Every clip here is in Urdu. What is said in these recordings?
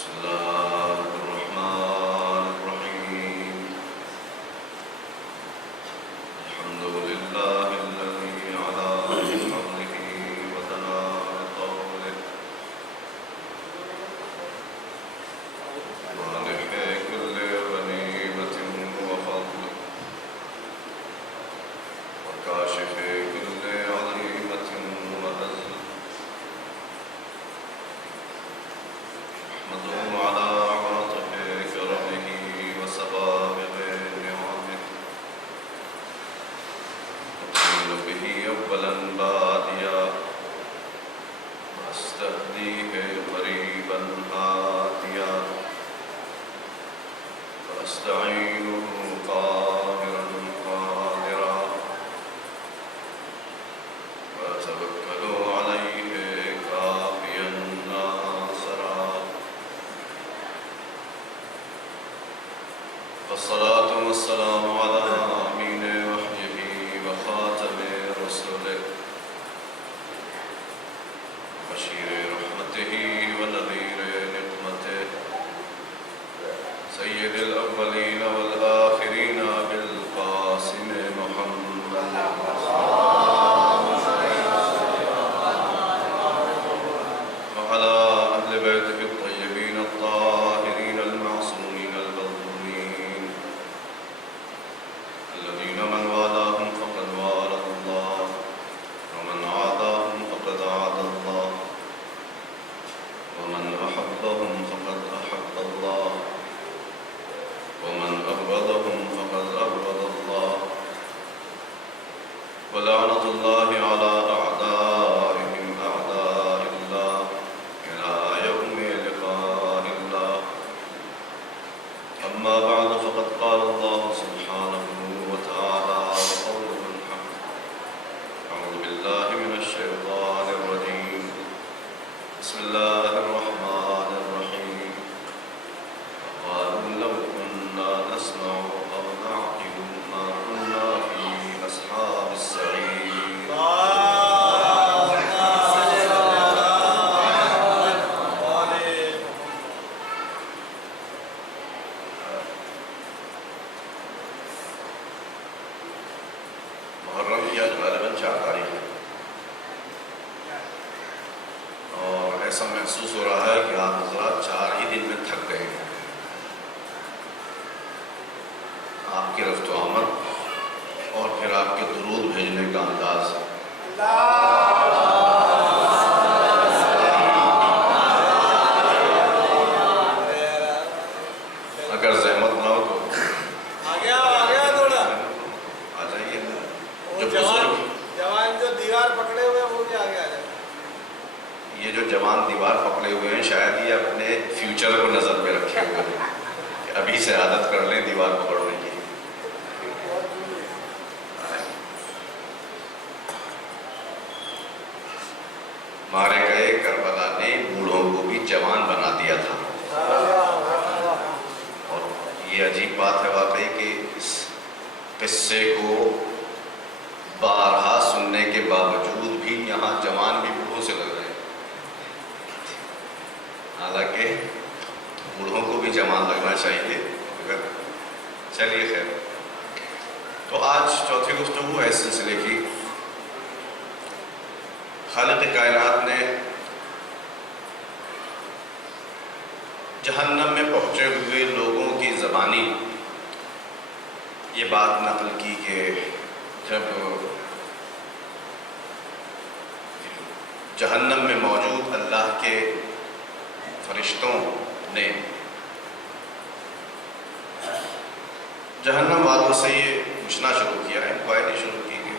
بسم الله الرحمن الرحيم الحمد لله الذي على فضله وثنى طوله مالك كل غنيمة وفضل وكاشف كل عظيمة وهزل أحمده على عواطف كرمه وسبابغ نعمه أطيل به أولا باديا وأستهديه قريبا هاديا وأستعينه قاهرا قادرا وأتوكل عليه كافيا ناصرا والصلاة والسلام على أمين وحيه وخاتم رسله بشير رحمته ونذير نقمته سيد الأولين والآخرين بالقاسم محمد وعلى أهل بيته الطيبين الطاهرين المعصومين المظلومين الذين من والاهم فقد والاه الله ومن عاداهم فقد عاد الله ومن أحبهم فقد أحب الله ومن أبغضهم فقد أبغض الله ولعنة الله على أعدائهم أعداء الله إلى يوم لقاء الله أما بعد فقد قال الله سبحانه وتعالى وقوله الحق أعوذ بالله من الشيطان الرجيم بسم الله الرحمن الرحيم قالوا لو كنا نسمع أو نعقل ما كنا في أصحاب السعير محرم کی آج غالباً 4 تاریخ ہے اور ایسا محسوس ہو رہا ہے کہ آپ حضرات 4 ہی دن میں تھک گئے ہیں. آپ کی رفت و آمد اور پھر آپ کے درود بھیجنے کا انداز اگر زحمت نہ ہو تو آ جائیے. جو جوان جو دیوار پکڑے ہوئے ہیں وہ بھی آگے آ جائے. یہ جو جوان دیوار پکڑے ہوئے ہیں شاید یہ اپنے فیوچر کو نظر میں رکھے ہوئے ہیں کہ ابھی سے عادت کر لیں دیوار پکڑنے کی. مارے گئے کربلا نے بوڑھوں کو بھی جوان بنا دیا تھا. اور یہ عجیب بات ہے واقعی کہ اس قصے کو بارہا سننے کے باوجود بھی یہاں جوان بھی بوڑھوں سے لگ رہے ہیں. حالانکہ بوڑھوں کو بھی جوان لگنا چاہیے. چلیے خیر. تو آج چوتھی گفتگو ہے اس سلسلے کی. خالق کائنات نے جہنم میں پہنچے ہوئے لوگوں کی زبانی یہ بات نقل کی کہ جب جہنم میں موجود اللہ کے فرشتوں نے جہنم والوں سے یہ پوچھنا شروع کیا ہے، انکوائری شروع کی کہ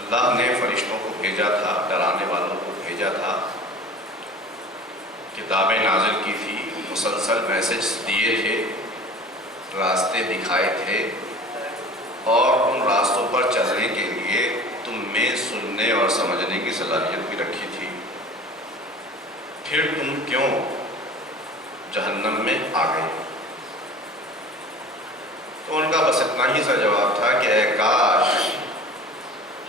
اللہ نے فرشتوں کو بھیجا تھا، ڈرانے والوں کو بھیجا تھا، کتابیں نازل کی تھی، مسلسل میسج دیے تھے، راستے دکھائے تھے، اور ان راستوں پر چلنے کے لیے تم میں سننے اور سمجھنے کی صلاحیت بھی رکھی تھی، پھر تم کیوں جہنم میں آ گئے؟ تو ان کا بس اتنا ہی سا جواب تھا کہ اے کاش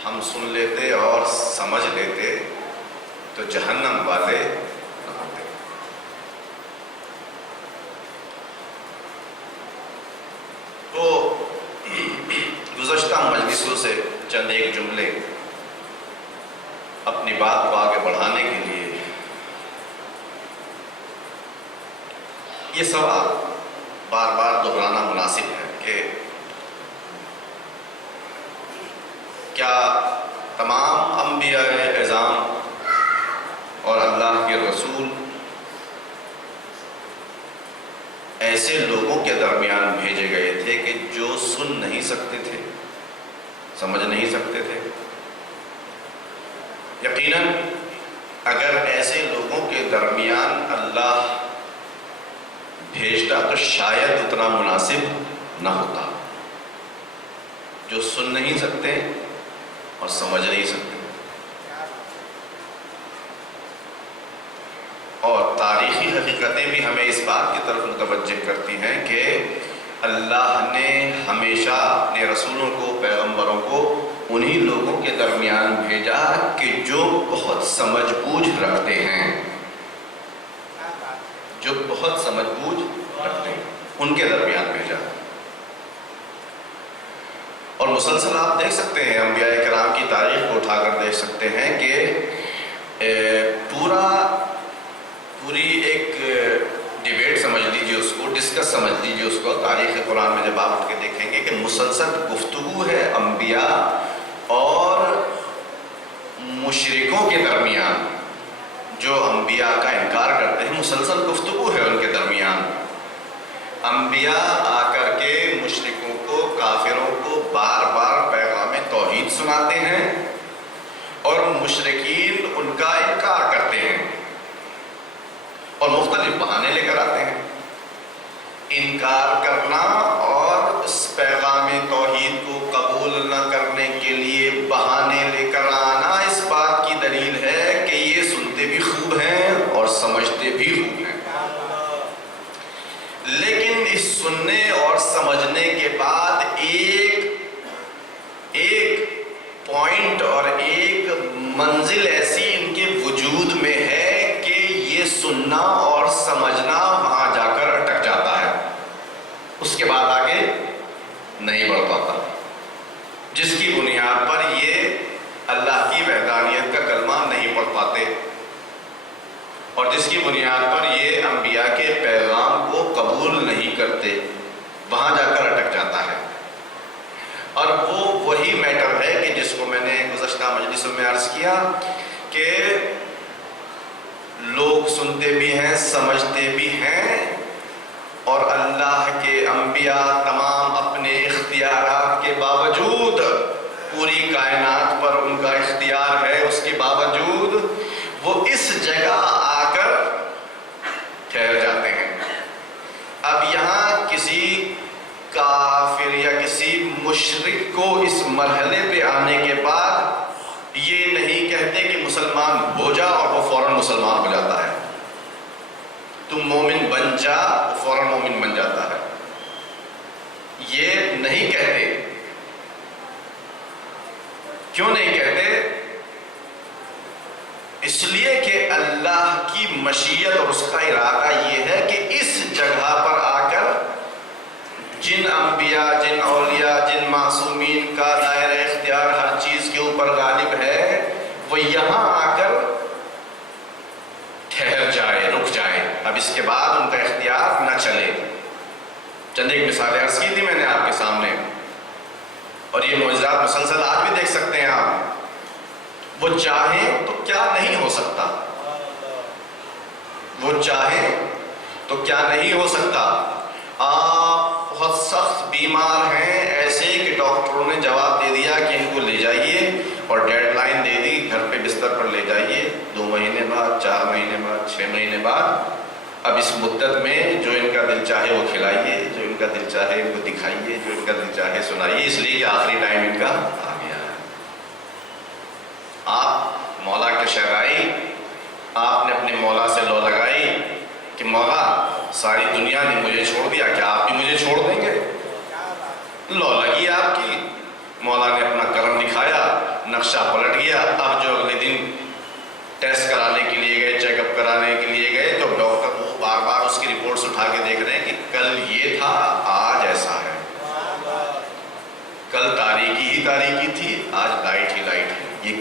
ہم سن لیتے اور سمجھ لیتے تو جہنم والے نہ ہوتے. چند ایک جملے اپنی بات کو آگے بڑھانے کے لیے یہ سوال بار بار دہرانا مناسب ہے کہ کیا تمام انبیاء اعظام اور اللہ کے رسول ایسے لوگوں کے درمیان بھیجے گئے تھے کہ جو سن نہیں سکتے تھے، سمجھ نہیں سکتے تھے؟ یقیناً اگر ایسے لوگوں کے درمیان اللہ بھیجتا تو شاید اتنا مناسب نہ ہوتا، جو سن نہیں سکتے اور سمجھ نہیں سکتے۔ اور تاریخی حقیقتیں بھی ہمیں اس بات کی طرف متوجہ کرتی ہیں کہ اللہ نے ہمیشہ اپنے رسولوں کو، پیغمبروں کو انہی لوگوں کے درمیان بھیجا کہ جو بہت سمجھ بوجھ رکھتے ہیں، جو بہت سمجھ بوجھ رکھتے ہیں، ان کے درمیان بھیجا۔ اور مسلسل آپ دیکھ سکتے ہیں، انبیاء کرام کی تاریخ کو اٹھا کر دیکھ سکتے ہیں کہ پوری ایک ڈیبیٹ سمجھ لیجیے اس کو، ڈسکس سمجھ لیجیے اس کو، تاریخ قرآن میں جب آپ اٹھ کے دیکھیں گے کہ مسلسل گفتگو ہے انبیاء اور مشرکوں کے درمیان، جو انبیاء کا انکار کرتے ہیں، مسلسل گفتگو ہے ان کے درمیان۔ انبیاء آ کر کے مشرکوں کو، کافروں کو بار بار پیغام توحید سناتے ہیں اور مشرکین ان کا انکار کرتے ہیں اور مختلف بہانے لے کر آتے ہیں۔ انکار کرنا اور اس پیغام توحید کو قبول نہ کرنے کے لیے بہانے لے کر آنا اس بات کی دلیل ہے کہ یہ سنتے بھی خوب ہیں اور سمجھتے بھی خوب ہیں۔ لیکن اس سننے اور سمجھنے کے بعد ایک پوائنٹ اور ایک منزل ایسی ان کے وجود میں ہے کہ یہ سننا اور سمجھنا وہاں جا کر اٹک جاتا ہے، اس کے بعد آگے نہیں بڑھ پاتا، جس کی بنیاد پر یہ اللہ کی وحدانیت کا کلمہ نہیں پڑھ پاتے اور جس کی بنیاد پر یہ انبیاء کے پیغام کو قبول نہیں کرتے، وہاں جا کر اٹک جاتا ہے۔ اور وہ وہی میٹر ہے کہ جس کو میں نے گزشتہ مجلسوں میں عرض کیا کہ لوگ سنتے بھی ہیں، سمجھتے بھی ہیں، اور اللہ کے انبیاء تمام اپنے اختیارات کے باوجود، پوری کائنات پر ان کا اختیار ہے، اس کے باوجود وہ اس جگہ آ کر ٹھہر جاتے ہیں۔ اب یہاں کسی کافر یا کسی مشرک کو اس مرحلے پہ آنے کے بعد یہ نہیں کہتے کہ مسلمان ہو جا اور وہ فوراً مسلمان ہو جاتا ہے، تم مومن بن جا، وہ فوراً مومن بن جاتا ہے، یہ نہیں کہتے۔ کیوں نہیں کہتے؟ اس لیے کہ اللہ کی مشیت اور اس کا ارادہ یہ ہے کہ اس جگہ پر آ کر جن انبیاء، جن اولیاء، جن معصومین کا دائرہ اختیار ہر چیز کے اوپر غالب ہے، وہ یہاں آ کر ٹھہر جائے، رک جائے، اب اس کے بعد ان کا اختیار نہ چلے۔ چند ایک مثالیں عرض کی تھی میں نے آپ کے سامنے، اور یہ معجزات مسلسل آج بھی دیکھ سکتے ہیں آپ۔ وہ چاہیں تو کیا نہیں ہو سکتا، وہ چاہیں تو کیا نہیں ہو سکتا۔ آپ بہت سخت بیمار ہیں، ایسے کہ ڈاکٹروں نے جواب دے دیا کہ ان کو لے جائیے، اور ڈیڈ لائن دے دی، گھر پہ بستر پر لے جائیے، 2 مہینے بعد، 4 مہینے بعد، 6 مہینے بعد، اب اس مدت میں جو ان کا دل چاہے وہ کھلائیے، جو ان کا دل چاہے ان کو دکھائیے، جو ان کا دل چاہے سنائیے، اس لیے کہ آخری ٹائم ان کا آ گیا ہے۔ آپ مولا کے شہرائی، آپ نے اپنے مولا سے لو لگائی کہ مولا ساری دنیا نے مجھے چھوڑ دیا، کیا آپ بھی مجھے چھوڑ دیں گے؟ لو لگی آپ کی، مولا نے اپنا کرم دکھایا، نقشہ پلٹ گیا۔ اب جو اگلے دن ٹیسٹ کرانے کے لیے گئے، چیک اپ کرانے کے لیے گئے، تو ڈاکٹر وہ بار بار اس کی رپورٹس اٹھا کے دیکھ رہے ہیں کہ کل یہ تھا، آج ایسا ہے، کل تاریکی ہی تاریکی تھی، آج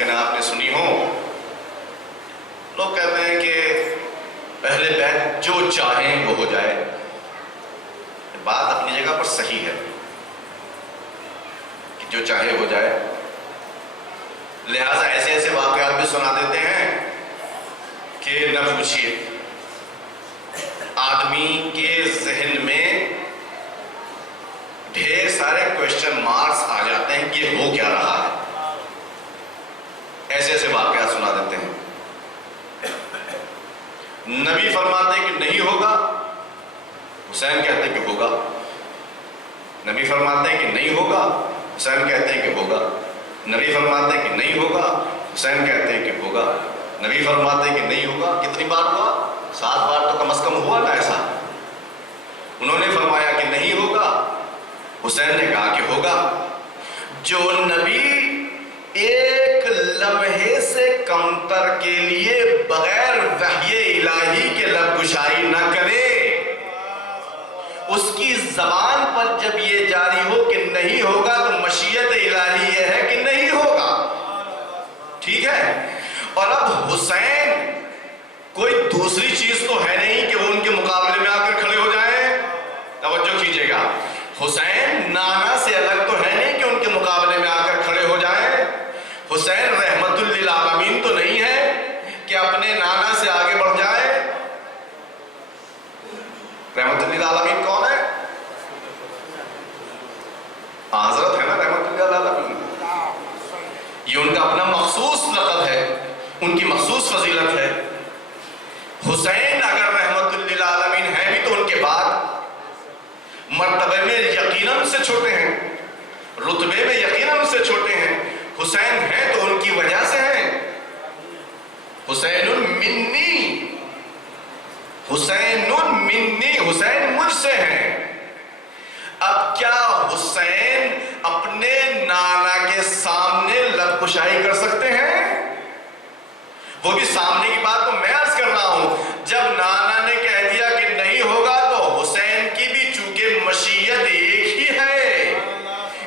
ممکن ہے آپ نے سنی ہو. لوگ کہتے ہیں کہ اہل بیت جو چاہیں وہ ہو جائے. بات اپنی جگہ پر صحیح ہے کہ جو چاہے ہو جائے، لہٰذا ایسے ایسے واقعات بھی سنا دیتے ہیں کہ نہ پوچھیے، آدمی کے ذہن میں ڈھیر سارے کوشچن مارکس آ جاتے ہیں کہ ہو کیا رہا ہے. ایسے ایسے واقعات سنا دیتے ہیں. نبی فرماتے ہیں کہ نہیں ہوگا، حسین کہتے ہیں کہ ہوگا. نبی فرماتے ہیں کہ نہیں ہوگا، حسین کہتے ہیں کہ ہوگا. نبی فرماتے ہیں کہ نہیں ہوگا، حسین کہتے ہیں کہ ہوگا. نبی فرماتے ہیں کہ نہیں ہوگا. کتنی بار ہوا؟ 7 بار تو کم از کم ہوا نا ایسا. انہوں نے فرمایا کہ نہیں ہوگا، حسین نے کہا کہ ہوگا. جو نبی ایک لمحے سے کمتر کے لیے بغیر وحی الہی کے لب گشائی نہ کرے، اس کی زبان پر جب یہ جاری ہو کہ نہیں ہوگا تو مشیت الہی یہ ہے کہ نہیں ہوگا. ٹھیک ہے. اور اب حسین کوئی دوسری چیز تو ہے نہیں کہ وہ ان کے مقابلے میں آ کر کھڑے ہو جائیں. توجہ کیجئے گا. حسین نانا سے الگ تو ہے نہیں کہ ان کے مقابلے میں آ کر کھڑے ہو جائیں. حسین رحمت للعالمین تو نہیں ہے کہ اپنے نانا سے آگے بڑھ جائے. رحمت للعالمین کون ہے؟ حضرت ہے نا رحمت للعالمین. یہ ان کا اپنا مخصوص لقب ہے، ان کی مخصوص فضیلت ہے. حسین اگر رحمت للعالمین ہے بھی تو ان کے بعد مرتبے میں یقیناً سے چھوٹے ہیں، رتبے میں یقیناً سے چھوٹے ہیں. حسین ہیں تو ان کی وجہ سے ہیں. حسین منی، حسین منی، حسین مجھ سے ہیں. اب کیا حسین اپنے نانا کے سامنے لب کشائی کر سکتے ہیں؟ وہ بھی سامنے کی بات تو میں عرض کر رہا ہوں. جب نانا نے کہہ دیا کہ نہیں ہوگا تو حسین کی بھی چونکہ مشیت ایک ہی ہے،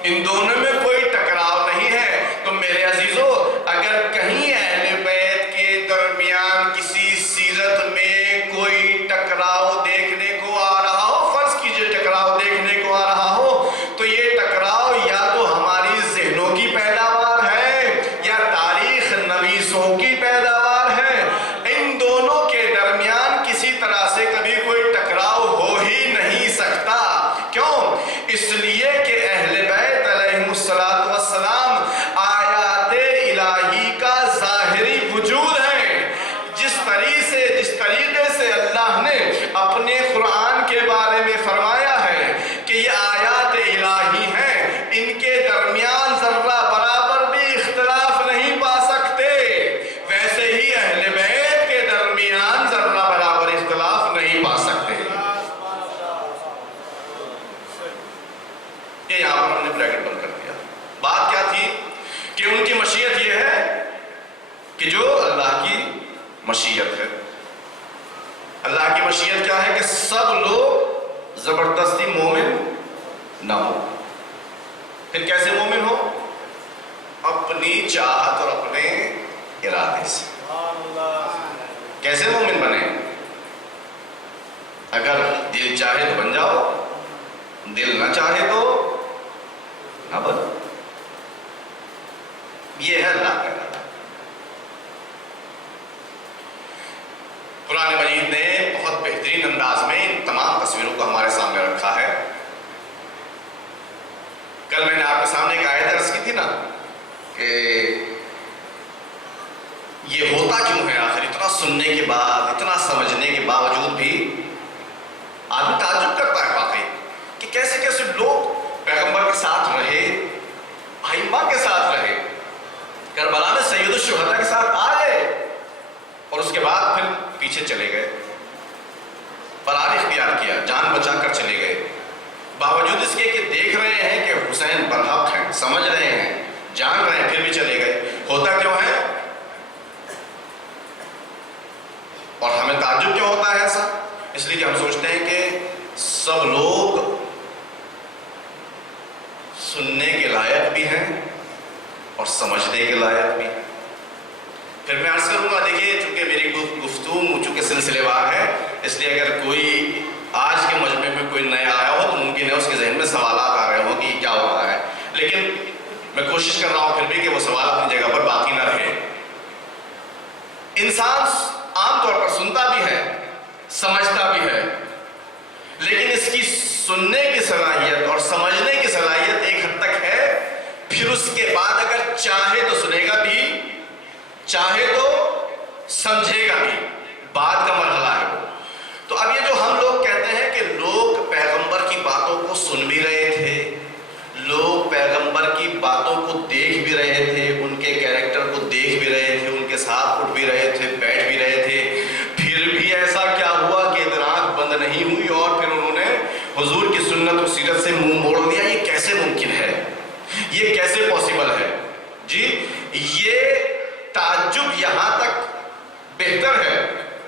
ان دونوں میں کوئی ٹکراؤ نہیں ہے. تو میرے عزیزو، اگر کہیں اہل بیت کے درمیان کسی سیرت میں کوئی ٹکراؤ دیکھنے کو آ رہا ہو، فرض کیجئے ٹکراؤ دیکھنے کو آ رہا ہو، تو یہ ٹکراؤ یا تو ہماری ذہنوں کی پیداوار ہے یا تاریخ نویسوں کی پیداوار ہے. ان دونوں کے درمیان کسی طرح سے کبھی کوئی ٹکراؤ ہو ہی نہیں سکتا. کیوں؟ اس لیے کہ اہل بیت علیہم السلام آیات الہی کا ظاہری وجود ہے. جس طریقے سے اللہ نے اپنے قرآن کے بارے میں فرمایا ہے کہ یہ آیات الہی ہیں، ان کے درمیان ذرہ برابر بھی اختلاف نہیں پا سکتے، ویسے ہی اہل بیت کے درمیان ذرہ برابر اختلاف نہیں پا سکتے. یہ یہاں پر ہم نے بریکٹ بند کر دیا. بات کیا تھی کہ ان کی مشیت یہ ہے کہ جو اللہ کی مشیت ہے. اللہ کی مشیت کیا ہے کہ سب لوگ زبردستی مومن نہ ہو. پھر کیسے مومن ہو؟ اپنی چاہت اور اپنے ارادے سے. کیسے مومن بنے؟ اگر دل چاہے تو بن جاؤ، دل نہ چاہے تو نہ بنو. یہ ہے اللہ کا ارادہ. قرآن مجید نے بہت بہترین انداز میں ان تمام تصویروں کو ہمارے سامنے رکھا ہے. کل میں نے آپ کے سامنے ایک آیت عرض کی تھی نا کہ یہ ہوتا کیوں ہے آخر؟ اتنا سننے کے بعد، اتنا سمجھنے کے باوجود بھی آدمی تعجب کرتا ہے واقعی کہ کیسے کیسے لوگ پیغمبر کے ساتھ رہے، ائمہ کے ساتھ رہے، کربلا میں سید الشہداء کے ساتھ آئے اور اس کے بعد پھر پیچھے چلے گئے، فرار اختیار کیا، جان بچا کر چلے گئے. باوجود اس کے کہ دیکھ رہے ہیں کہ حسین برحق ہیں، سمجھ رہے ہیں، جان رہے ہیں، پھر بھی چلے گئے. ہوتا کیوں ہے؟ اور ہمیں تعجب کیوں ہوتا ہے ایسا؟ اس لیے کہ ہم سوچتے ہیں کہ سب لوگ سننے کے لائق بھی ہیں اور سمجھنے کے لائق بھی ہیں. پھر میں عرض کروں گا، دیکھیے چونکہ میری گفتگو چونکہ سلسلے وار ہے، اس لیے اگر کوئی آج کے مجمع میں کوئی نیا آیا ہو تو ممکن ہے اس کے ذہن میں سوالات آ رہے ہوں کہ کیا ہو رہا ہے، لیکن میں کوشش کر رہا ہوں پھر بھی کہ وہ سوال اپنی جگہ پر باقی نہ رہے۔ انسان عام طور پر سنتا بھی ہے، سمجھتا بھی ہے، لیکن اس کی سننے کی صلاحیت اور سمجھنے کی صلاحیت ایک حد تک ہے، پھر اس کے بعد اگر چاہے تو سنے گا بھی، چاہے تو سمجھے گا بھی، بعد کا مرحلہ ہے وہ۔ تو اب یہ جو ہم لوگ کہتے ہیں کہ لوگ پیغمبر کی باتوں کو سن بھی رہے تھے، لوگ پیغمبر کی باتوں کو دیکھ بھی رہے تھے، ان کے کیریکٹر کو دیکھ بھی رہے تھے، ان کے ساتھ اٹھ بھی رہے تھے، بیٹھ بھی رہے تھے، پھر بھی ایسا کیا ہوا کہ ادراک بند نہیں ہوئی اور پھر انہوں نے حضور کی سنت و سیرت سے منہ موڑ دیا؟ یہ کیسے ممکن ہے؟ یہ کیسے پاسبل ہے؟ جی یہ تعجب یہاں تک بہتر ہے،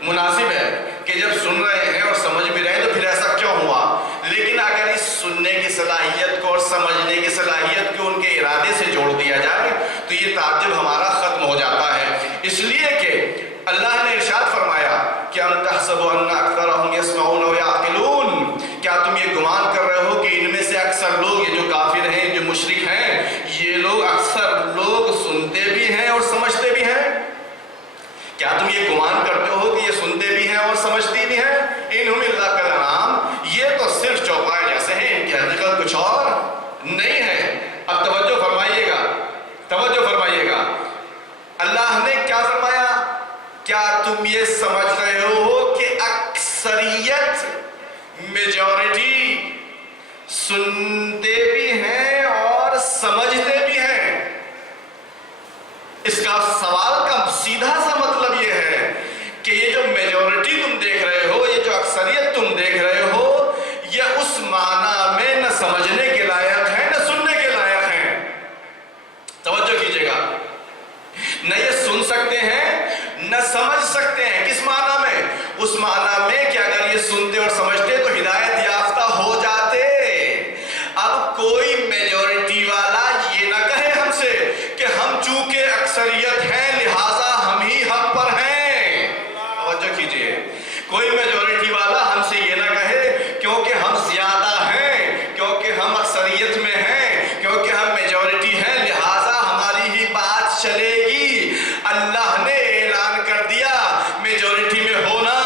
مناسب ہے کہ جب سن رہے ہیں اور سمجھ بھی رہے ہیں تو پھر ایسا کیوں ہوا، لیکن اگر اس سننے کی صلاحیت کو اور سمجھنے کی صلاحیت کو ان کے ارادے سے جوڑ دیا جائے تو یہ تعجب ہمارا ختم ہو جاتا ہے، اس لیے کہ اللہ نے ارشاد فرمایا کہ ام تحسبوا ان اکثرهم يسمعون ويعقلون، کیا تم یہ گمان کر رہے ہو کہ ان میں سے اکثر لوگ، یہ جو کافر ہیں، جو مشرک ہیں، یہ لوگ اکثر لوگ سنتے بھی ہیں اور سمجھتے بھی ہیں؟ کیا تم یہ گمان کرتے ہو کہ یہ سنتے بھی ہیں اور سمجھتی بھی ہیں؟ انہم الا کالانعام، یہ تو صرف چوپائے جیسے ہیں، ان کی حقیقت کچھ اور نہیں ہے۔ اب توجہ فرمائیے گا، توجہ فرمائیے گا، اللہ نے کیا فرمایا؟ کیا تم یہ سمجھ رہے ہو کہ اکثریت، میجورٹی سنتے بھی ہیں اور سمجھتے بھی ہیں؟ اس کا سوال کا سیدھا سا مطلب یہ ہے کہ یہ جو میجورٹی تم دیکھ رہے ہو، یہ جو اکثریت تم دیکھ رہے ہو، یہ اس معنی میں نہ سمجھنے کے لائق ہے نہ سننے کے لائق ہیں۔ توجہ کیجئے گا، نہ یہ سن سکتے ہیں نہ سمجھ سکتے ہیں۔ کس معنی میں؟ اس معنی میں کہ اگر یہ سنتے اور سمجھتے تو ہدایت یافتہ ہو جاتے۔ اب کوئی میجورٹی والا یہ نہ کہے ہم سے کہ ہم چونکہ اکثریت ہیں لہٰذا ہم ہی حق پر ہیں۔ توجہ کیجئے، کوئی میجورٹی والا ہم سے یہ نہ کہے کیونکہ ہم زیادہ ہیں، کیونکہ ہم اکثریت میں ہیں، کیونکہ ہم میجورٹی ہیں لہٰذا ہماری ہی بات چلے گی۔ اللہ نے اعلان کر دیا میجورٹی میں ہونا،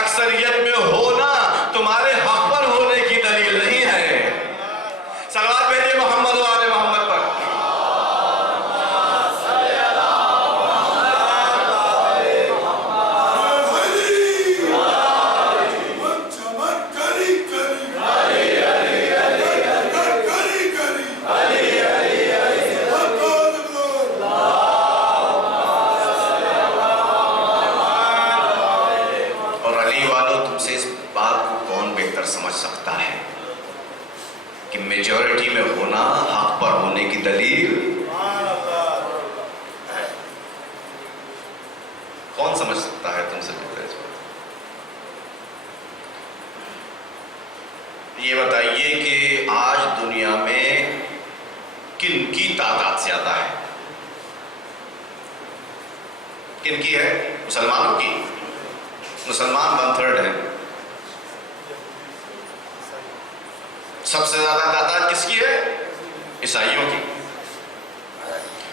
اکثریت میں ہونا تمہارے حق پر ہونے کی دلیل نہیں ہے۔ صلوات بھیجیے محمد و آل محمد پر۔ سمجھ سکتا ہے کہ میجورٹی میں ہونا حق پر ہونے کی دلیل کون سمجھ سکتا ہے؟ تم سے بہتر اس بات۔ یہ بتائیے کہ آج دنیا میں کن کی تعداد زیادہ ہے؟ کن کی ہے؟ مسلمانوں کی۔ مسلمان 1/3 ہیں۔ سب سے زیادہ تعداد کس کی ہے؟ عیسائیوں کی۔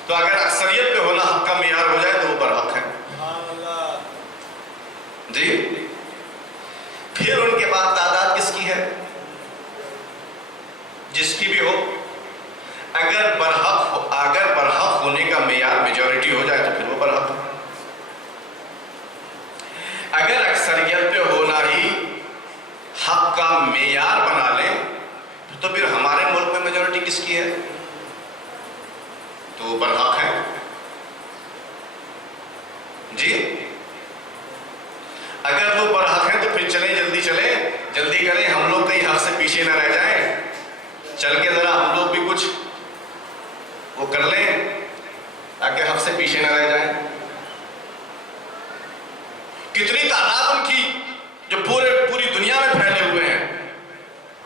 تو اگر اکثریت پہ ہونا حق کا معیار ہو جائے تو وہ برحق ہے۔ جی پھر ان کے بعد تعداد کس کی ہے؟ جس کی بھی ہو، اگر برحق ہونے کا معیار میجورٹی ہو جائے تو پھر وہ برحق ہے۔ اگر اکثریت پہ ہونا ہی حق کا معیار بنا لیں تو پھر ہمارے ملک میں میجورٹی کس کی ہے؟ تو وہ برحق ہے۔ جی اگر وہ برحق ہیں تو پھر چلیں، جلدی کریں، ہم لوگ کہیں حق سے پیچھے نہ رہ جائیں، چل کے ذرا ہم لوگ بھی کچھ وہ کر لیں تاکہ حق سے پیچھے نہ رہ جائیں۔ کتنی تعداد ان کی جو پوری دنیا میں پھیلے ہوئے ہیں،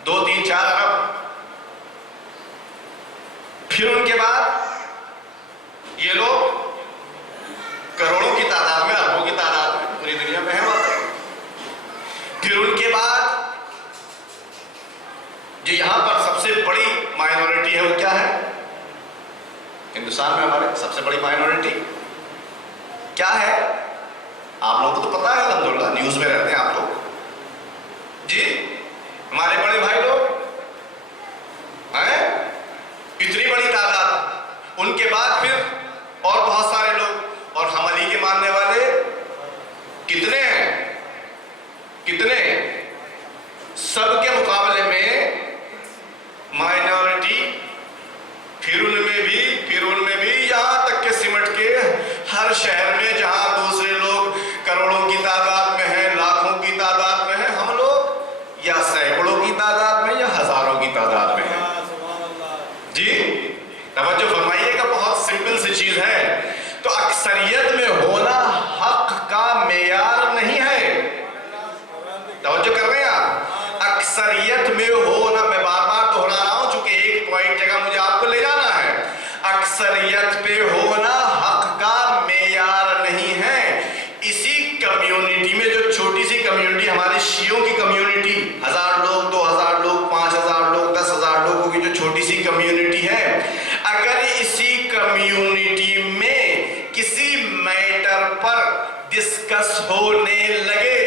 2، 3، 4 ارب۔ پھر ان کے بعد یہ لوگ کروڑوں کی ہندوستان میں ہمارے سب سے بڑی مائنورٹی کیا ہے؟ آپ لوگوں کو تو پتا ہے الحمدللہ، نیوز میں رہتے ہیں آپ لوگ جی، ہمارے بڑے بھائی لوگ ہیں، اتنی بڑی تعداد، ان کے بعد پھر اور بہت سارے لوگ، اور ہم علی کے ماننے والے کتنے ہیں؟ کتنے؟ سب کے مقابلے میں مائنورٹی، پھر ان میں بھی یہاں تک کہ سمٹ کے ہر شہر میں جہاں دوسرے لوگ کروڑوں کی تعداد میں ہیں، لاکھوں کی تعداد میں ہیں، ہم لوگ یا سینکڑوں کی تعداد میں یا ہزاروں کی تعداد میں ہیں جی۔ توجہ فرمائیے کہ بہت سمپل سی چیز ہے، تو اکثریت میں ہونا حق کا معیار نہیں ہے، توجہ کر رہے ہیں آپ؟ اکثریت میں ہونا، میں بار بار دہرا رہا ہوں چونکہ ایک پوائنٹ جگہ مجھے آپ کو لے جانا ہے، اکثریت پہ ہونا حق کا معیار نہیں ہے۔ اسی کمیونٹی میں جو چھوٹی سی کمیونٹی ہمارے شیعوں کی کمیونٹی، 1000 لوگ، 2000 لوگ، 5000 لوگ، 10,000 لوگوں کی جو چھوٹی سی کمیونٹی ہے، اگر اسی کمیونٹی میں کسی میٹر پر ڈسکس ہونے لگے،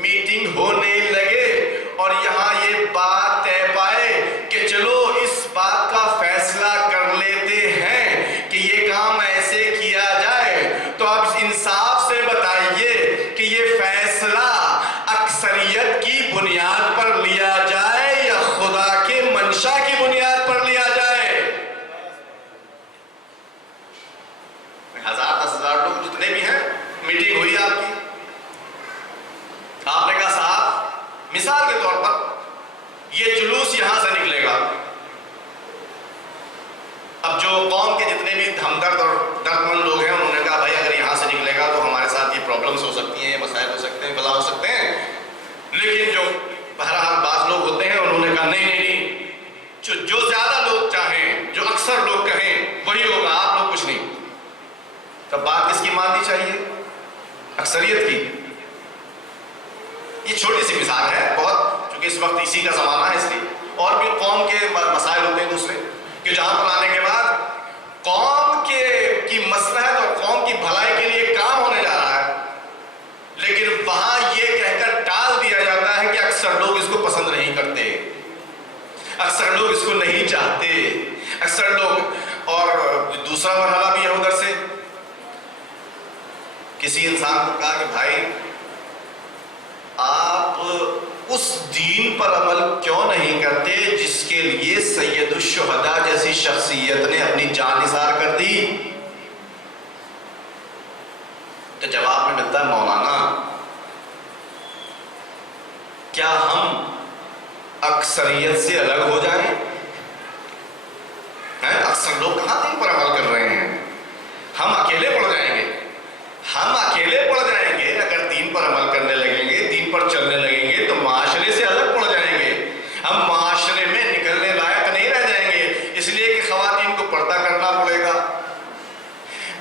میٹنگ ہونے لگے، اور یہاں یہ بات طے پائے کہ چلو اس بات کا فیصلہ کر لیتے ہیں کہ یہ کام ایسے کیا جائے، تو اب انصاف سے بتائیے کہ یہ فیصلہ اکثریت کی بنیاد پر لیا جائے یا خدا کے منشا کی بنیاد پر لیا جائے؟ 1000 10,000 لوگ جتنے بھی ہیں، میٹنگ ہوئی آپ کی، آپ نے کہا صاحب مثال کے طور پر یہ جلوس یہاں سے نکلے گا، اب جو قوم کے جتنے بھی ہمدرد اور درد مند لوگ ہیں انہوں نے کہا بھائی اگر یہاں سے نکلے گا تو ہمارے ساتھ یہ پرابلمز ہو سکتی ہیں، یہ مسائل ہو سکتے ہیں، فضا ہو سکتے ہیں، لیکن جو بہرحال بعض لوگ ہوتے ہیں انہوں نے کہا نہیں، جو زیادہ لوگ چاہیں، جو اکثر لوگ کہیں وہی ہوگا، آپ لوگ کچھ نہیں۔ تب بات کس کی ماننی چاہیے؟ اکثریت کی۔ یہ چھوٹی سی مثال ہے بہت، چونکہ اس وقت اسی کا زمانہ ہے، اس لیے اور بھی قوم کے مسائل ہوتے ہیں دوسرے کہ جہاں پر آنے کے بعد قوم کی مصلحت اور قوم کی بھلائی کے لیے کام ہونے جا رہا ہے، لیکن وہاں یہ کہہ کر ٹال دیا جاتا ہے کہ اکثر لوگ اس کو پسند نہیں کرتے، اکثر لوگ اس کو نہیں چاہتے، اکثر لوگ۔ اور دوسرا مرحلہ بھی ہے ادھر سے، کسی انسان کو کہا کہ بھائی آپ اس دین پر عمل کیوں نہیں کرتے جس کے لیے سید الشہداء جیسی شخصیت نے اپنی جان نثار کر دی؟ تو جواب میں ملتا ہے مولانا کیا ہم اکثریت سے الگ ہو جائیں؟ اکثر لوگ کہاں دین پر عمل کر رہے ہیں، ہم اکیلے پڑ جائیں گے، ہم اکیلے پڑ جائیں گے اگر دین پر عمل کرنے لگیں گے، دین پر چلنے لگیں گے تو معاشرے سے الگ پڑ جائیں گے، ہم معاشرے میں نکلنے لائق نہیں رہ جائیں گے، اس لیے کہ خواتین کو پردہ کرنا پڑے گا،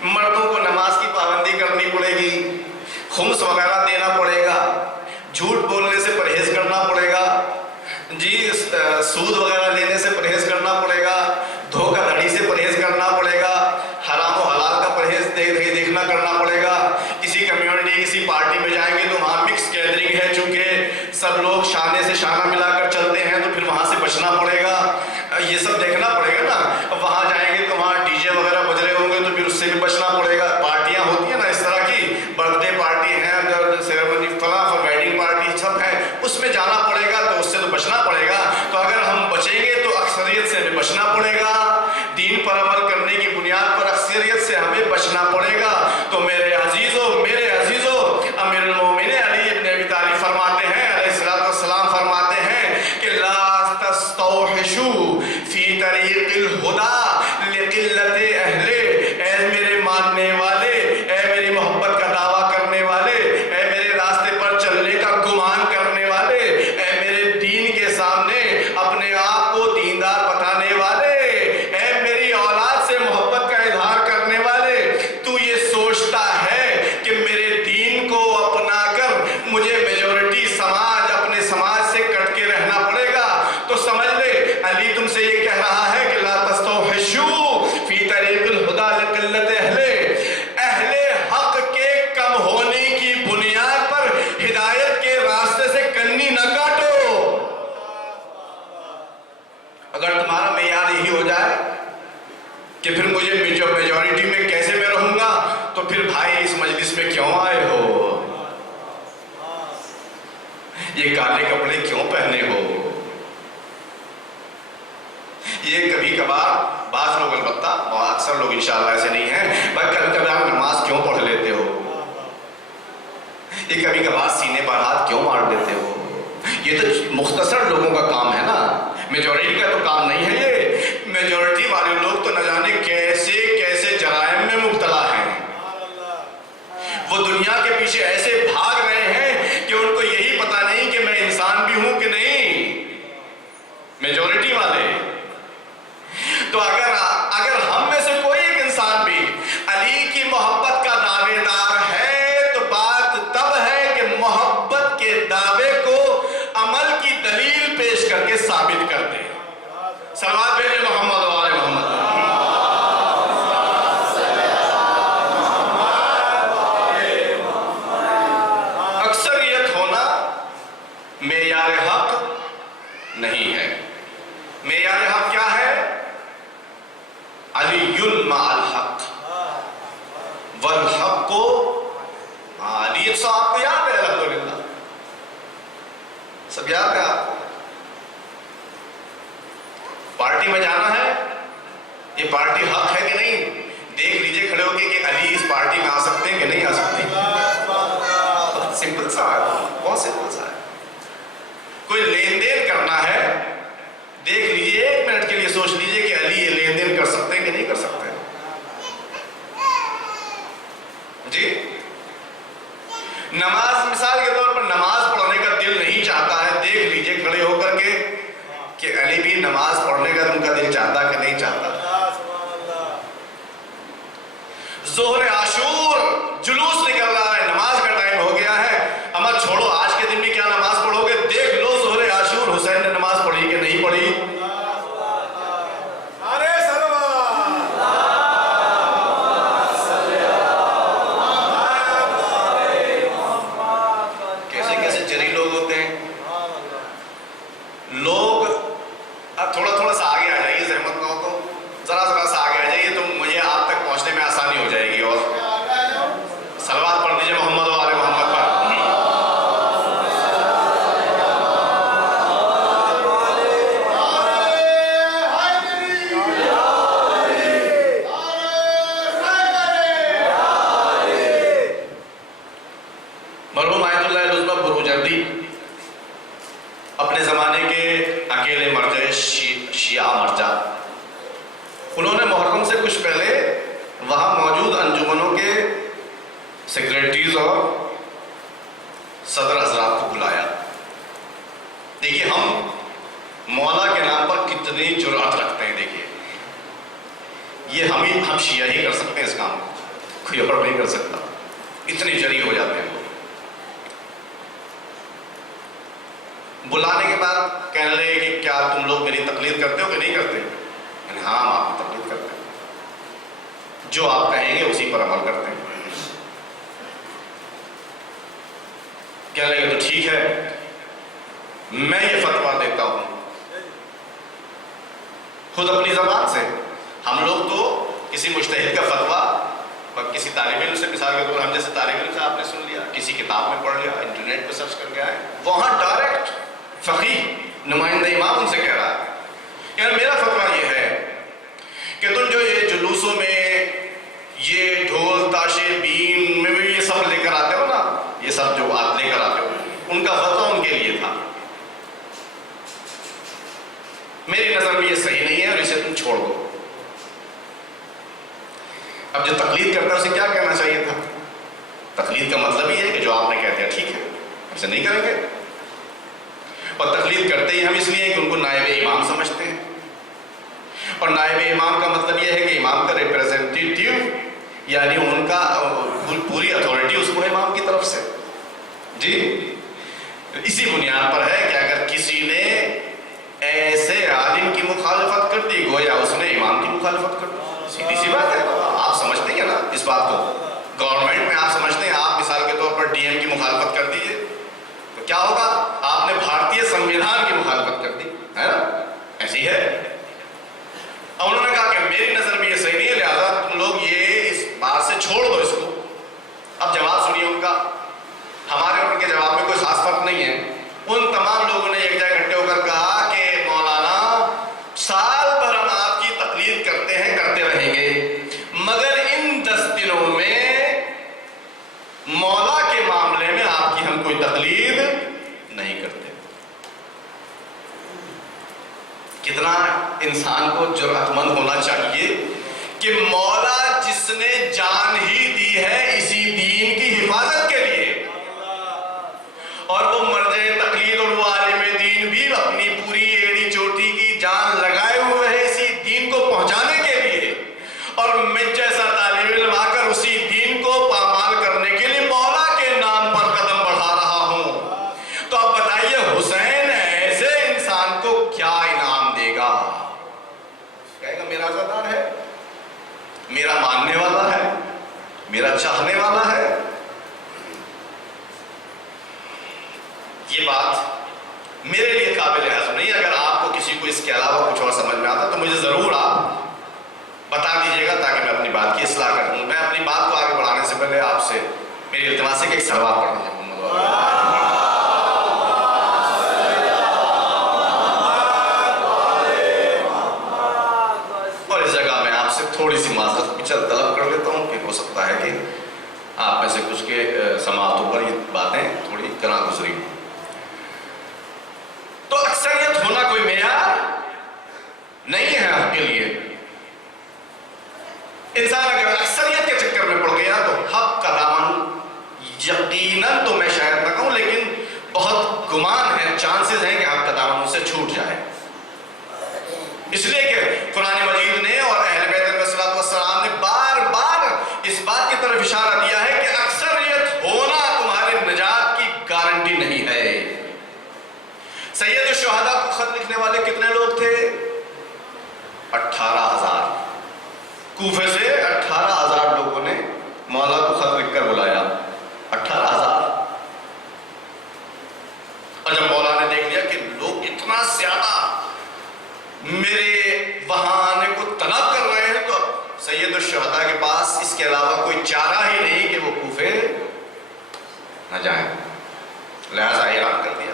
مردوں کو نماز کی پابندی کرنی پڑے گی، خمس وغیرہ دینا پڑے گا، جھوٹ بولنے سے پرہیز کرنا پڑے گا، جی سود وغیرہ لینے سے پرہیز کرنا پڑے گا، دھوکہ دھڑی سے پرہیز کرنا پڑے گا، حرام و حلال کا پرہیز دیکھنا کرنا پڑے گا، کسی کمیونٹی کسی پارٹی میں جائیں گے تو وہاں مکس گیدرنگ ہے، چونکہ سب لوگ شانے سے شانہ ملا کر چلتے ہیں تو پھر وہاں سے بچنا پڑے گا، یہ سب دیکھنا پڑے گا نا، وہاں جائیں گے تو وہاں ڈی جے وغیرہ بج رہے ہوں گے تو پھر اس سے بھی بچنا پڑے گا، پارٹیاں ہوتی ہیں نا اس طرح کی، برتھ ڈے پارٹی ہے، سیریمنی فلاں ویڈنگ پارٹی سب ہے، اس میں جانا پڑے گا تو اس سے تو بچنا پڑے گا، تو اگر ہم بچے البتہ اکثر لوگ انشاءاللہ ایسے نہیں ہیں، بھائی کبھی کبھی آپ نماز کیوں پڑھ لیتے ہو؟ یہ کبھی کبھار سینے پر ہاتھ کیوں مار دیتے ہو؟ یہ تو مختصر لوگوں کا کام ہے نا، میجورٹی کا تو کام نہیں ہے یہ۔ میجورٹی والے لوگ تو نہ جانے کیسے کیسے جرائم میں مبتلا ہیں، وہ دنیا کے پیچھے ایسے بھاگ رہے ہیں کہ ان کو یہی پتہ نہیں کہ میں انسان بھی ہوں کہ نہیں۔ میجورٹی والے تو اگر ہم میں سے کوئی ایک انسان بھی علی کی محبت کا دعوے دار ہے تو بات تب ہے کہ محبت کے دعوے کو عمل کی دلیل پیش کر کے ثابت کر دیں۔ صلوات بھیجیں محمد و آل محمد۔ اکثریت ہونا معیار حق نہیں ہے۔ معیار حق کیا ہے؟ علی مع الحق والحق کو علی صاحب کو یاد ہے، الحمدللہ سب یاد ہے آپ کو۔ پارٹی میں جانا ہے، یہ پارٹی حق ہے کہ نہیں، دیکھ لیجئے کھڑے ہو کے کہ علی اس پارٹی میں آ سکتے ہیں کہ نہیں آ سکتے۔ بہت سمپل سا ہے، بہت سمپل سا ہے۔ کوئی لین دین کرنا ہے، دیکھ لیجئے، ایک منٹ کے لیے سوچ لیجئے کہ علی یہ لین دین کر سکتے ہیں کہ نہیں کر سکتے جی۔ نماز مثال کے طور پر نماز پڑھنے کا دل نہیں چاہتا ہے، دیکھ لیجئے کھڑے ہو کر کے کہ علی بھی نماز پڑھنے کا ان کا دل چاہتا کہ نہیں چاہتا۔ ظہر عاشور جلوس نکل رہا ہے، نماز کا ٹائم ہو گیا ہے، اما چھوڑو آج کے دن بھی کیا نماز پڑھو گے، دیکھ لو ظہر عاشور حسین نے نماز پڑھی کہ نہیں پڑھی۔ کیسے کیسے جری لوگ ہوتے ہیں لوگ۔ اب تھوڑا تھوڑا سا آگے آ جائیے، زحمت نہ ہو تو ذرا ذرا سا آگے آ جائیے تو مجھے آپ تک پہنچنے میں آسانی ہو جائے گی۔ اور صلوات پڑھ دیجیے محمد و آل محمد پر۔ مرحوم آیت اللہ العظمہ بروجردی اپنے زمانے کے اکیلے مرجع شیعہ مرجع، انہوں نے محرم سے کچھ پہلے وہاں موجود انجمنوں کے سیکریٹریز اور صدر حضرات کو بلایا۔ دیکھیے ہم مولا کے نام پر کتنی جرأت رکھتے ہیں، دیکھیے یہ ہم شیعہ ہی کر سکتے ہیں اس کام کو، کوئی اور نہیں کر سکتا، اتنی جری ہو جاتے ہیں۔ بلانے کے بعد کہنے لگے کہ کیا تم لوگ میری تقلید کرتے ہو کہ نہیں کرتے؟ یعنی ہاں ہم آپ کی تقلید کرتے ہیں، جو آپ کہیں گے اسی پر عمل کرتے ہیں۔ کہنے لگے تو ٹھیک ہے، میں یہ فتویٰ دیتا ہوں خود اپنی زبان سے۔ ہم لوگ تو کسی مجتہد کا فتویٰ کسی طالب علم سے، مثال کے طور پر ہم جیسے طالب علم سے آپ نے سن لیا، کسی کتاب میں پڑھ لیا، انٹرنیٹ پہ سرچ کر کے آئے، وہاں ڈائریکٹ فقیہ نمائندہ امام ان سے کہہ رہا ہے کہ میرا فتویٰ یہ ہے کہ تم جو یہ جلوسوں میں یہ ڈھول تاشے بین میں بھی یہ سب لے کر آتے ہو نا، یہ سب جو آپ لے کر آتے ہو، ان کا فتویٰ ان کے لیے تھا، میری نظر میں یہ صحیح نہیں ہے اور اسے تم چھوڑ دو۔ اب جو تقلید کرتا ہے اسے کیا کہنا چاہیے تھا؟ تقلید کا مطلب یہ ہے کہ جو آپ نے کہہ دیا ٹھیک ہے، اسے نہیں کریں گے۔ اور تقلید کرتے ہی ہم اس لیے کہ ان کو نائب امام سمجھتے ہیں، اور نائب امام کا مطلب یہ ہے کہ امام کا ریپریزنٹیٹیو، یعنی ان کا پوری اتھارٹی اس کو امام کی طرف سے جی۔ اسی بنیاد پر ہے کہ اگر کسی نے ایسے عالم کی مخالفت کر دی گویا اس نے امام کی مخالفت کر دی، سیدھی سی بات ہے۔ آپ سمجھتے ہیں نا اس بات کو، گورنمنٹ میں آپ سمجھتے ہیں، آپ مثال کے طور پر ڈی ایم کی مخالفت کر دیجیے تو کیا ہوگا؟ آپ نے بھارتیہ سنویدھان کی مخالفت کر دی ہے نا، ایسی ہے۔ اور انہوں نے کہا کہ میری نظر میں یہ صحیح نہیں ہے، لہذا تم لوگ یہ اس بات سے چھوڑ دو اس کو۔ اب جواب سنیے ان کا، ہمارے اور ان کے جواب میں کوئی خاص فرق نہیں ہے۔ ان تمام لوگوں نے ایک جگہ اکٹھے ہو کر کہا کہ مولانا سال بھر ہم آپ کی تقلید کرتے ہیں، کرتے مولا کے معاملے میں آپ کی ہم کوئی تقلید نہیں کرتے۔ کتنا انسان کو جرأت مند ہونا چاہیے کہ مولا جس نے جان ہی دی ہے اسی دین کی حفاظت کے لیے، اور وہ مرد تقلید اور وہ عالم دین بھی اپنی پوری ایڑی چوٹی کی جان لگائے ہوئے ہیں اسی دین کو پہنچانے کے لیے، اور میں جیسا طالب علم آ کر اسی دین کو پامال کرنے کے لیے مولا کے نام پر قدم بڑھا رہا ہوں۔ تو اب بتائیے حسین ایسے انسان کو کیا انعام دے گا؟ کہے گا میرا عزادار ہے، میرا ماننے والا ہے، میرا چاہنے والا ہے۔ یہ بات میرے لیے قابل ہضم نہیں۔ اگر آپ کو کسی کو اس کے علاوہ کچھ اور سمجھ میں آتا تو مجھے ضرور آپ بتا دیجیے گا تاکہ میں اپنی بات کی اصلاح کر دوں۔ میں اپنی بات کو آگے بڑھانے سے پہلے آپ سے میری التماس ہے کہ ایک صلوات پڑھ دیجیے محمد اور اس جگہ میں آپ سے تھوڑی سی معذرت پیچھے طلب کر لیتا ہوں کہ ہو سکتا ہے کہ آپ میں سے کچھ کے سماعتوں پر یہ باتیں تھوڑی گراں گزری۔ تو اکثریت ہونا کوئی معیار نہیں ہے آپ کے لیے۔ انسان اگر اکثریت کے چکر میں پڑ گیا تو حق کا دامن یقیناً تو میں شاید نہ کہوں لیکن بہت گمان ہے، چانسز ہیں کہ حق کا دامن اسے چھوٹ جائے۔ اس لیے کہ قرآن مجید نے اور اہل بیت علیہ السلام نے بار بار اس بات کی طرف اشارہ دیا ہے کہ اکثریت ہونا تمہارے نجات کی گارنٹی نہیں ہے۔ سید الشہداء کو خط لکھنے والے کتنے لوگ تھے؟ 18,000۔ کوفے سے 18,000 لوگوں نے مولا کو خط لکھ کر بلایا۔ 18,000۔ اور جب مولا نے دیکھ لیا کہ لوگ اتنا زیادہ میرے وہاں آنے کو طلب کر رہے ہیں تو سید الشہداء کے پاس اس کے علاوہ کوئی چارہ ہی نہیں کہ وہ کوفے نہ جائیں، لہذا اعلان کر دیا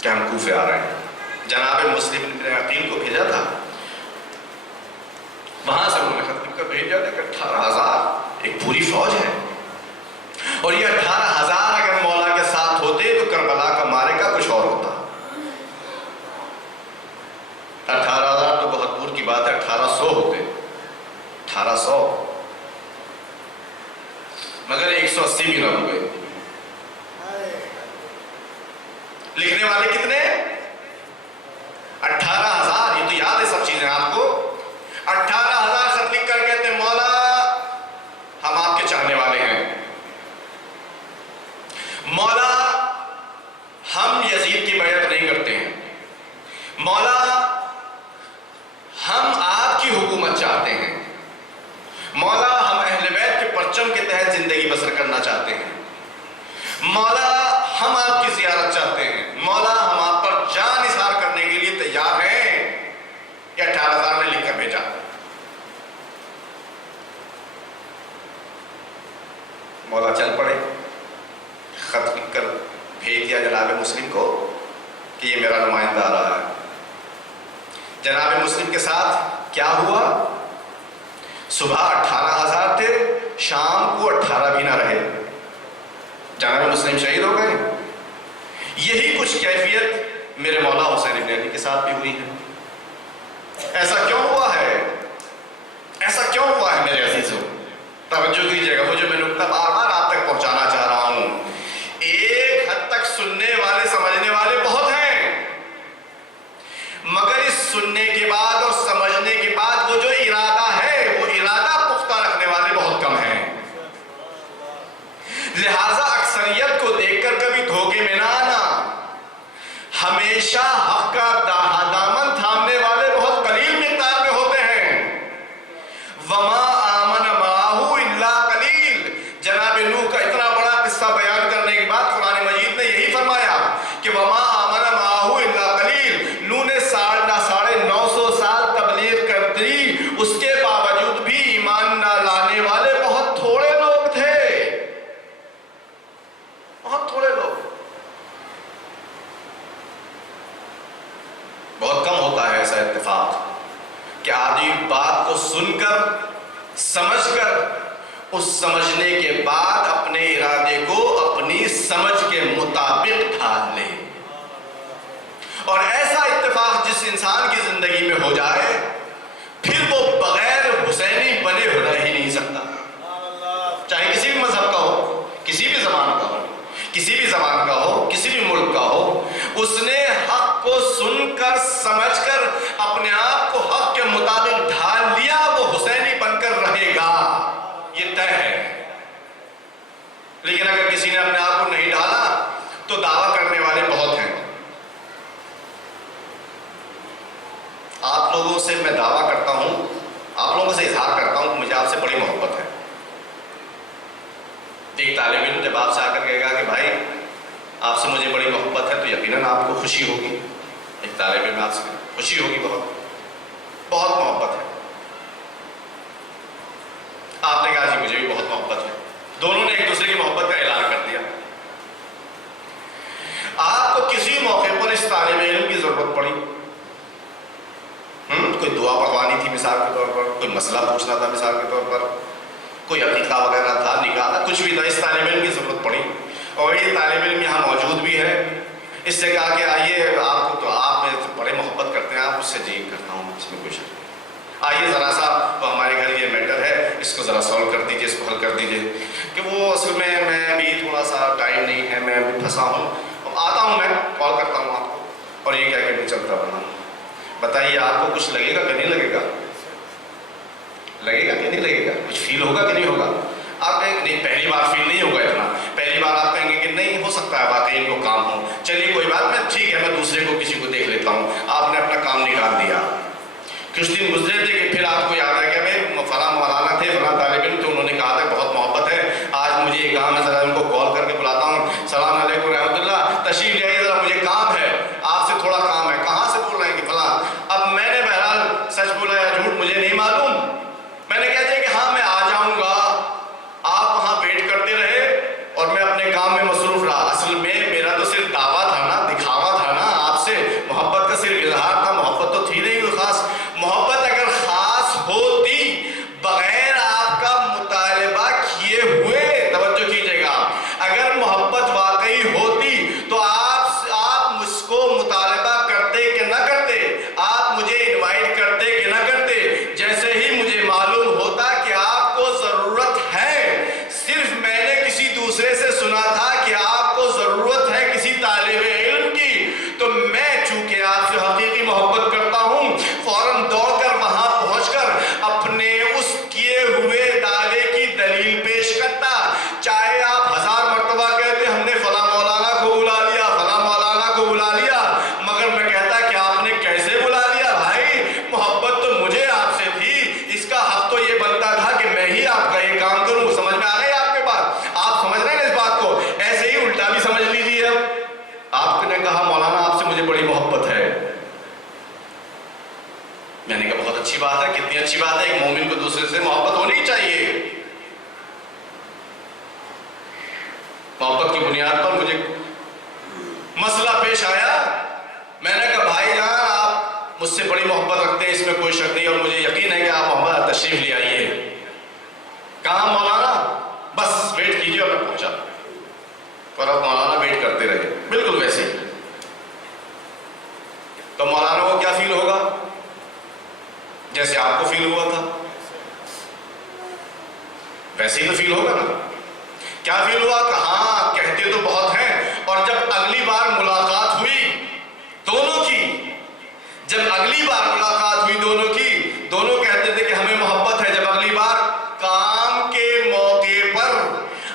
کہ ہم کوفے آ رہے ہیں۔ جناب مسلم بن عقیل کو بھیجا تھا، وہاں سے انہوں نے خط لکھ کر بھیجا کہ 18,000 ایک پوری فوج ہے، اور یہ 18,000 اگر مولا کے ساتھ ہوتے تو کربلا کا معرکہ کچھ اور ہوتا۔ 18,000 تو بہت دور کی بات ہے، 1,800 ہوتے، 1,800 مگر 180 بھی نہ ہوئے۔ لکھنے والے کتنے؟ 18,000۔ یہ تو یاد ہے سب چیزیں آپ کو۔ 18,000 خط لکھ کر کہتے ہیں مولا ہم آپ کے چاہنے والے ہیں، مولا ہم یزید کی بیعت نہیں کرتے ہیں، مولا ہم آپ کی حکومت چاہتے ہیں، مولا ہم اہل بیت کے پرچم کے تحت زندگی بسر کرنا چاہتے ہیں، مولا ہم آپ کی زیارت چاہتے ہیں، مولا ہم آپ پر جان نثار کرنے کے لیے تیار ہیں۔ یہ 18,000 نے لکھ کر بھیجا۔ مولا چل پڑے، خط لکھ کر بھیج دیا جناب مسلم کو کہ یہ میرا نمائندہ آ رہا ہے۔ جناب مسلم کے ساتھ کیا ہوا؟ صبح 18,000 تھے، شام کو 18 بھی نہ رہے، جناب مسلم شہید ہو گئے۔ یہی کچھ کیفیت میرے مولا حسین بن علی کے ساتھ بھی ہوئی ہے۔ ایسا کیوں ہوا ہے؟ ایسا کیوں ہوا ہے میرے عزیزوں؟ توجہ کیجیے گا، مجھے میں نقطہ بار بار آپ تک پہنچانا چاہ رہا ہوں۔ ایک حد تک سننے والے سمجھنے والے بہت ہیں، مگر اس سننے کے بعد اور سمجھنے کے بعد وہ جو ارادہ ہے وہ ارادہ پختہ رکھنے والے بہت کم ہیں۔ لہذا اکثریت کو دیکھ کر کبھی دھوکے میں نہ آنا۔ ہمیشہ حق کا دامن تھامنے والے بہت قلیل مقدار میں ہوتے ہیں۔ وما آمن معه الا قلیل۔ جناب نوح کا اتنا بڑا قصہ بیان کرنے کے بعد قرآن مجید نے یہی فرمایا کہ وما آمن معه الا قلیل۔ نوح نے 950 سال تبلیغ کر دی، اس کے باوجود بھی ایمان نہ لانے والے بہت تھوڑے لوگ تھے۔ سمجھنے کے بعد اپنے ارادے کو اپنی سمجھ کے مطابق ڈھال لے. اور ایسا اتفاق جس انسان کی زندگی میں ہو جائے پھر وہ بغیر حسینی بنے رہ ہی نہیں سکتا. چاہے کسی بھی مذہب کا ہو, کسی بھی زبان کا ہو, کسی بھی زبان کا ہو, کسی بھی ملک کا ہو, اس نے حق کو سن کر سمجھ کر اپنے آپ کو حق کے مطابق ڈھال لیا, وہ حسینی بن کر رہے گا, یہ طے ہے. لیکن اگر کسی نے اپنے آپ کو نہیں ڈھالا تو دعویٰ کرنے والے بہت ہیں. آپ لوگوں سے میں دعویٰ کرتا ہوں, آپ لوگوں سے اظہار کرتا ہوں کہ مجھے آپ سے بڑی محبت ہے. ایک طالب علم جب آپ سے آ کر کہے گا کہ بھائی آپ سے مجھے بڑی محبت ہے تو یقیناً آپ کو خوشی ہوگی. ایک طالب علم آپ سے خوشی ہوگی, بہت بہت محبت ہے. آپ نے کہا جی مجھے بھی بہت محبت ہے. دونوں نے ایک دوسرے کی محبت کا اعلان کر دیا. آپ کو کسی موقع پر اس طالب علم کی ضرورت پڑی, کوئی دعا پڑھوانی تھی مثال کے طور پر, کوئی مسئلہ پوچھنا تھا مثال کے طور پر, کوئی عقیقہ وغیرہ تھا, نکاح تھا, کچھ بھی تھا, اس طالب علم کی ضرورت پڑی اور یہ طالب علم یہاں موجود بھی ہے. اس سے کہا کہ آئیے, آپ کو تو آپ میں بڑے محبت کرتے ہیں, آپ اس سے جی کرتا ہوں, اس میں کوئی شک نہیں, آئیے ذرا سا ہمارے گھر یہ میٹر ہے, اس کو ذرا سالو کر دیجیے, اس کو حل کر دیجیے. کہ وہ اصل میں بھی تھوڑا سا ٹائم نہیں ہے, میں بھی پھنسا ہوں, آتا ہوں, میں کال کرتا ہوں آپ کو, اور یہ کہہ کے نہیں چلتا بنا. بتائیے آپ کو کچھ لگے گا کہ نہیں لگے گا؟ لگے گا کہ نہیں لگے گا؟ کچھ فیل ہوگا کہ نہیں ہوگا؟ آپ کہیں گے نہیں, پہلی بار فیل نہیں ہوگا اتنا, پہلی بار آپ کہیں گے کہ نہیں ہو سکتا ہے واقعی ان کو کام ہو, چلیے کوئی بات, میں ٹھیک ہے میں دوسرے کو کسی کو دیکھ لیتا ہوں. آپ نے اپنا کام نکال دیا. کچھ دن گزرے تھے کہ پھر آپ کو یاد آ گیا بھائی فلاں مولانا تھے, فلاں طالب علم تھے, انہوں نے کہا تھا بہت محبت ہے, آج مجھے یہ کام ہے, ذرا ان کو کال کر کے بلاتا ہوں. السلام علیکم رحمۃ اللہ, تشریف لے آئیے, ذرا مجھے کام ہے, آپ سے تھوڑا کام ہے. کہاں سے بول رہے ہیں کہ فلاں. اب میں نے بہرحال سچ بولا یا جھوٹ مجھے نہیں معلوم, میں نے کہہ دیا کہ ہاں میں آ جاؤں گا. آپ وہاں ویٹ کرتے رہے اور میں اپنے کام میں مصروف رہا. اصل میں میرا تو صرف دعویٰ تھا نا, دکھاوا تھا نا, آپ سے محبت کا صرف اظہار تھا, محبت تو تھی نہیں کوئی خاص. محبت اگر خاص ہوتی بغیر آپ کا مطالبہ کیے ہوئے, توجہ کیجیے گا, اگر محبت واقعی ہوتی تو آپ مجھ کو مطالبہ کرتے کہ نہ کرتے, آپ مجھے انوائٹ کرتے کہ نہ کرتے. جیسے ہی مجھے معلوم ہوتا کہ آپ کو ضرورت ہے, صرف میں نے کسی دوسرے سے سنا تھا کہ آپ کو ضرورت ہے کسی طالب علم کی, تو میں چونکہ آپ سے حقیقی محبت کرتا ہوں فوراً دوڑ کر وہاں پہنچ کر اپنے اس کیے ہوئے دعوے کی دلیل پیش کرتا. چاہے آپ 1000 مرتبہ کہتے ہم نے فلاں مولانا کو بلا لیا, فلاں مولانا کو بلا لیا, مگر میں کہتا کہ آپ نے کیسے بلا لیا بھائی, محبت تو مجھے آپ سے تھی, اس کا حق تو یہ بنتا تھا کہ میں ہی آپ کا یہ کام کروں. سمجھ میں آ گئی آپ کے بات؟ آپ سمجھ رہے ہیں اس بات کو؟ ایسے ہی الٹا بھی سمجھ لیجیے. اب آپ نے کہا مولانا آپ سے مجھے بڑی محبت ہے. میں نے کہا بہت اچھی بات ہے, کتنی اچھی بات ہے, ایک مومن کو دوسرے سے محبت ہونی چاہیے. محبت کی بنیاد پر مجھے مسئلہ پیش آیا. میں نے کہا بھائی جان آپ مجھ سے بڑی محبت رکھتے ہیں, اس میں کوئی شک نہیں, اور مجھے یقین ہے کہ آپ محبت تشریف لے آئیے. کہاں مولانا, بس ویٹ کیجیے, اور میں پہنچا. اور اب مولانا ویٹ کرتے رہے بالکل ویسے ہی. تو مولانا کو کیا فیل ہوگا؟ جیسے آپ کو فیل ہوا تھا ویسے ہی تو فیل ہوگا نا. کیا فیل ہوا کہ ہاں کہتے تو بہت ہیں, اور جب اگلی بار ملاقات ہوئی دونوں کی, جب اگلی بار ملاقات ہوئی دونوں کی, دونوں کہتے تھے کہ ہمیں محبت ہے. جب اگلی بار کام کے موقع پر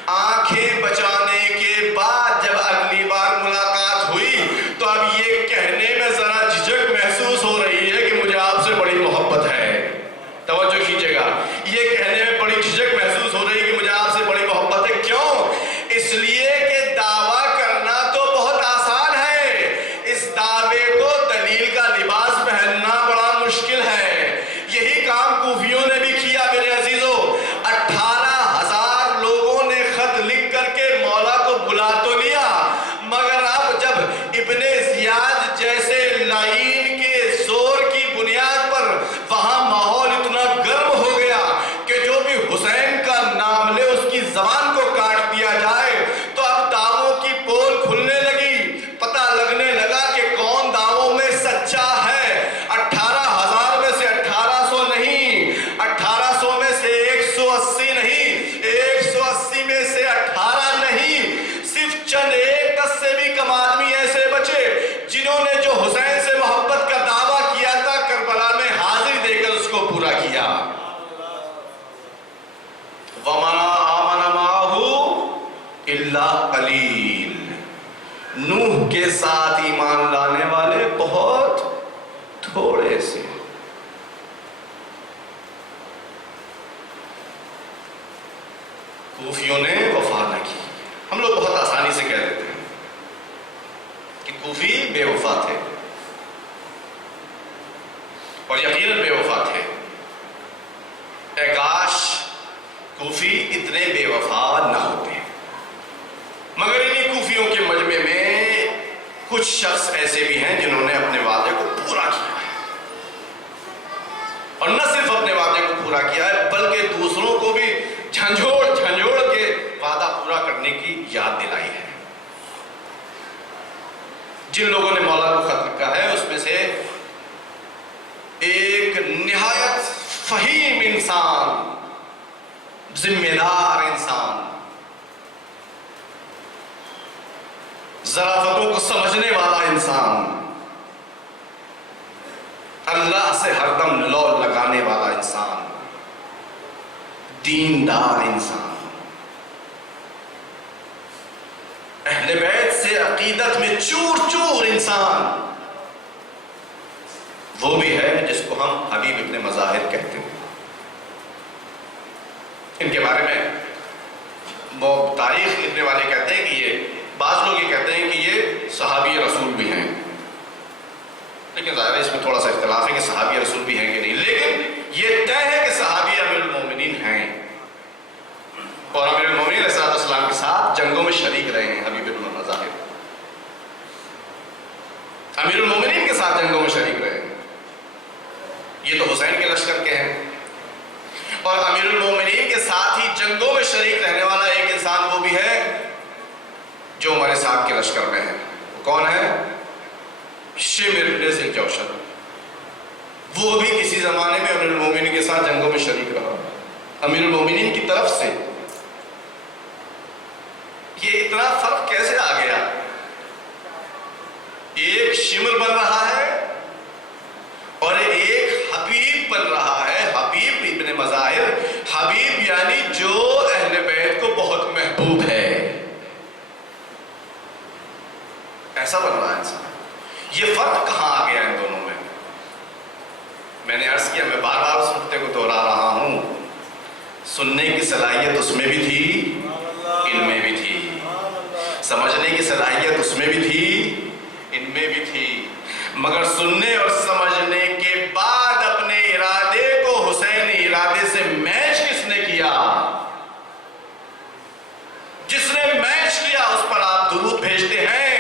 آنکھیں بچانے کے بعد جب اگلی بار ملاقات ہوئی تو اب یہ کہنے میں ذرا جھجک محسوس ہو رہی ہے کہ مجھے آپ سے بڑی محبت ہے. توجہ کیجیے گا, یہ کہنے میں بڑی جھجک محسوس ہو رہی ہے کہ مجھے آپ سے بڑی محبت ہے. کیوں؟ اس لیے کہ دعویٰ کرنا تو بہت آسان ہے, اس دعوے کو دلیل کا لباس پہننا بڑا مشکل ہے. یہی کام کوفیوں نے بھی کیا الا قلیل، نوح کے ساتھ ایمان لانے والے بہت تھوڑے سے۔ کوفیوں نے وفا نہ کی۔ ہم لوگ بہت آسانی سے کہہ دیتے ہیں کہ کوفی بے وفا تھے، اور یقیناً بے وفا تھے۔ اے کاش کوفی اتنے بے وفا نہ ہوتے، مگر انہیں کوفیوں کے مجمع میں کچھ شخص ایسے بھی ہیں جنہوں نے اپنے وعدے کو پورا کیا ہے، اور نہ صرف اپنے وعدے کو پورا کیا ہے بلکہ دوسروں کو بھی جھنجھوڑ کے وعدہ پورا کرنے کی یاد دلائی ہے۔ جن لوگوں نے مولا کو خط لکھا ہے اس میں سے ایک نہایت فہیم انسان، ذمہ دار انسان، ظرافتوں کو سمجھنے والا انسان، اللہ سے ہر دم لو لگانے والا انسان، دیندار انسان، اہل بیت سے عقیدت میں چور چور انسان، وہ بھی ہے جس کو ہم حبیب ابن مظاہر کہتے ہیں۔ ان کے بارے میں وہ تاریخ لکھنے والے کہتے ہیں کہ یہ، بعض لوگ یہ کہتے ہیں کہ یہ صحابی رسول بھی ہیں، لیکن ظاہر ہے اس میں تھوڑا سا اختلاف ہے کہ صحابی رسول بھی ہیں کہ نہیں، لیکن یہ طے ہے کہ صحابی امیر المومنین ہیں، اور امیر المومنین علیہ السلام کے ساتھ جنگوں میں شریک رہے ہیں۔ حبیب ابن مظاہر امیر المومنین کے ساتھ جنگوں میں شریک رہے ہیں۔ یہ تو حسین کے لشکر کے ہیں، اور امیر المومنین کے ساتھ ہی جنگوں میں شریک رہنے والا ایک انسان وہ بھی ہے جو عمر صاحب کے لشکر میں ہے۔ وہ کون ہے؟ شمر بن ذی الجوشن۔ وہ بھی کسی زمانے میں امیر المومنین کے ساتھ جنگوں میں شریک رہا، امیر المومنین کی طرف سے۔ یہ اتنا فرق کیسے آ گیا؟ ایک شمر بن رہا ہے اور ایک حبیب بن رہا ہے، حبیب ابن مظاہر۔ حبیب یعنی جو اہل بیت کو بہت محبوب ہے، ایسا بن رہا ہے انسان۔ یہ فرق کہاں آ گیا ان دونوں میں؟ میں نے عرض کیا، میں بار بار اس نقطے کو دہرا رہا ہوں، سننے کی صلاحیت اس میں بھی تھی، ان میں بھی تھی، سمجھنے کی صلاحیت اس میں بھی تھی، ان میں بھی تھی، مگر سننے اور سمجھنے کے بعد اپنے ارادے کو حسینی ارادے سے میچ کس نے کیا؟ جس نے میچ کیا اس پر آپ درود بھیجتے ہیں۔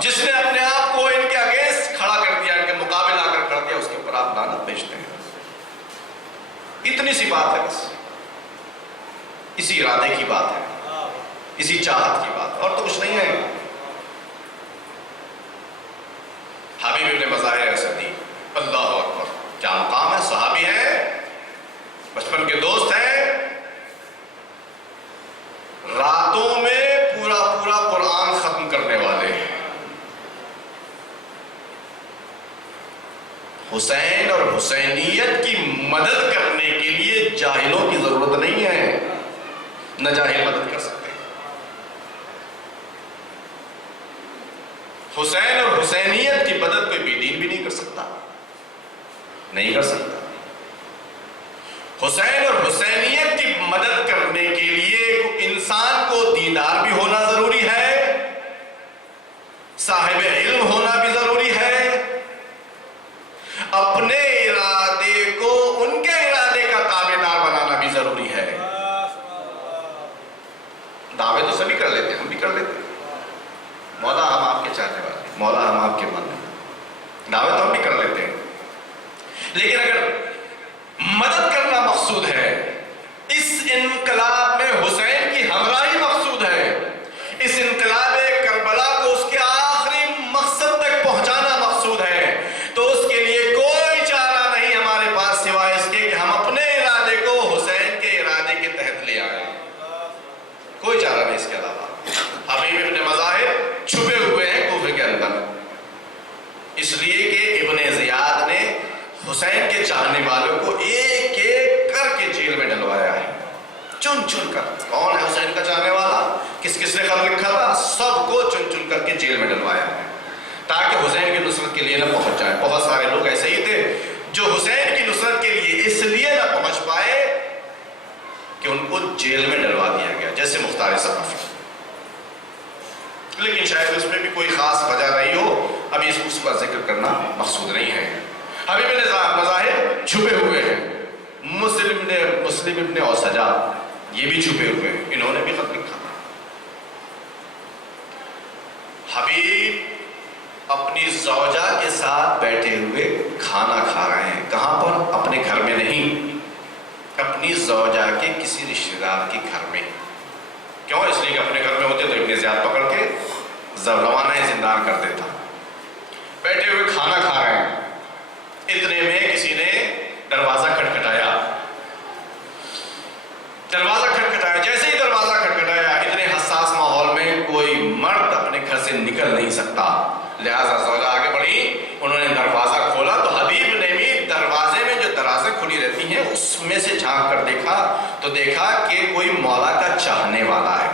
جس نے اپنے آپ کو ان کے اگینسٹ کھڑا کر دیا، ان کے مقابل آ کر کر دیا، اس کے اوپر آپ لعنت بھیجتے ہیں۔ اتنی سی بات ہے، بس اسی ارادے کی بات ہے، اسی چاہت کی بات، اور تو کچھ نہیں ہے۔ حبیب ابن مظاہر اسدی، اللہ اکبر، کیا مقام ہے! صحابی ہیں، بچپن کے دوست ہیں، راتوں میں پورا قرآن ختم کرنے والے ہیں۔ حسین اور حسینیت کی مدد کرنے کے لیے جاہلوں کی ضرورت نہیں ہے، نہ جاہل مدد کر سکتے۔ حسین اور حسینیت کی مدد کوئی بے دین بھی نہیں کر سکتا، نہیں کر سکتا۔ حسین اور حسینیت کی مدد کرنے کے لیے انسان کو دیندار بھی ہونا ضروری ہے، صاحب علم ہونا بھی ضروری ہے، اپنے ارادے کو ان کے ارادے کا تابعدار بنانا بھی ضروری ہے۔ دعوے تو سبھی کر لیتے ہیں، ہم بھی کر لیتے ہیں، مولا ہم آپ کے چاہنے والے، مولا ہم آپ کے ماننے، دعوے تو ہم بھی کر لیتے ہیں، لیکن اگر مدد کرنا مقصود ہے، اس انقلاب میں حسین کی ہمراہی مقصود ہے، اس انقلاب کربلا کو اس کے آخری مقصد تک پہنچانا مقصود ہے، تو اس کے لیے کوئی چارہ نہیں ہمارے پاس سوائے اس کے کہ ہم اپنے ارادے کو حسین کے ارادے کے تحت لے آئیں۔ کوئی چارہ نہیں اس کے علاوہ۔ حبیب ابن مظاہر چھپے ہوئے ہیں کوفے کے اندر، اس لیے کہ ابن زیاد نے حسین کے چاہنے والوں کو ایک ایک کر کے جیل میں ڈلوایا ہے، چن چن کر۔ کون ہے حسین کا چاہنے والا، کس کس نے خط لکھا تھا، سب کو چن چن کر کے جیل میں ڈلوایا ہے تاکہ حسین کی نصرت کے لیے نہ پہنچ جائے۔ بہت سارے لوگ ایسے ہی تھے جو حسین کی نصرت کے لیے اس لیے نہ پہنچ پائے کہ ان کو جیل میں ڈلوا دیا گیا، جیسے مختار ثقفی۔ لیکن شاید اس میں بھی کوئی خاص وجہ نہیں ہو، ابھی اس کا ذکر کرنا مقصود نہیں ہے۔ حبیب مذاہب چھپے ہوئے ہیں، مسلم ابن اوسجا یہ بھی چھپے ہوئے ہیں، انہوں نے بھی خط لکھا۔ حبیب اپنی زوجہ کے ساتھ بیٹھے ہوئے کھانا کھا رہے ہیں، کہاں پر؟ اپنے گھر میں نہیں، اپنی زوجہ کے کسی رشتہ دار کے گھر میں۔ کیوں؟ اس لیے کہ اپنے گھر میں ہوتے تو ابن زیاد پکڑ کے روانہ زندان کر دیتا۔ بیٹھے ہوئے کھانا کھا رہے ہیں، اتنے میں کسی نے دروازہ کھٹکھٹایا۔ جیسے ہی دروازہ کھٹکھٹایا، اتنے حساس ماحول میں کوئی مرد اپنے گھر سے نکل نہیں سکتا، لہٰذا زوجہ آگے بڑھی، انہوں نے دروازہ کھولا تو حبیب نے بھی دروازے میں جو درازیں کھلی رہتی ہیں اس میں سے جھانک کر دیکھا تو دیکھا کہ کوئی مولا کا چاہنے والا ہے۔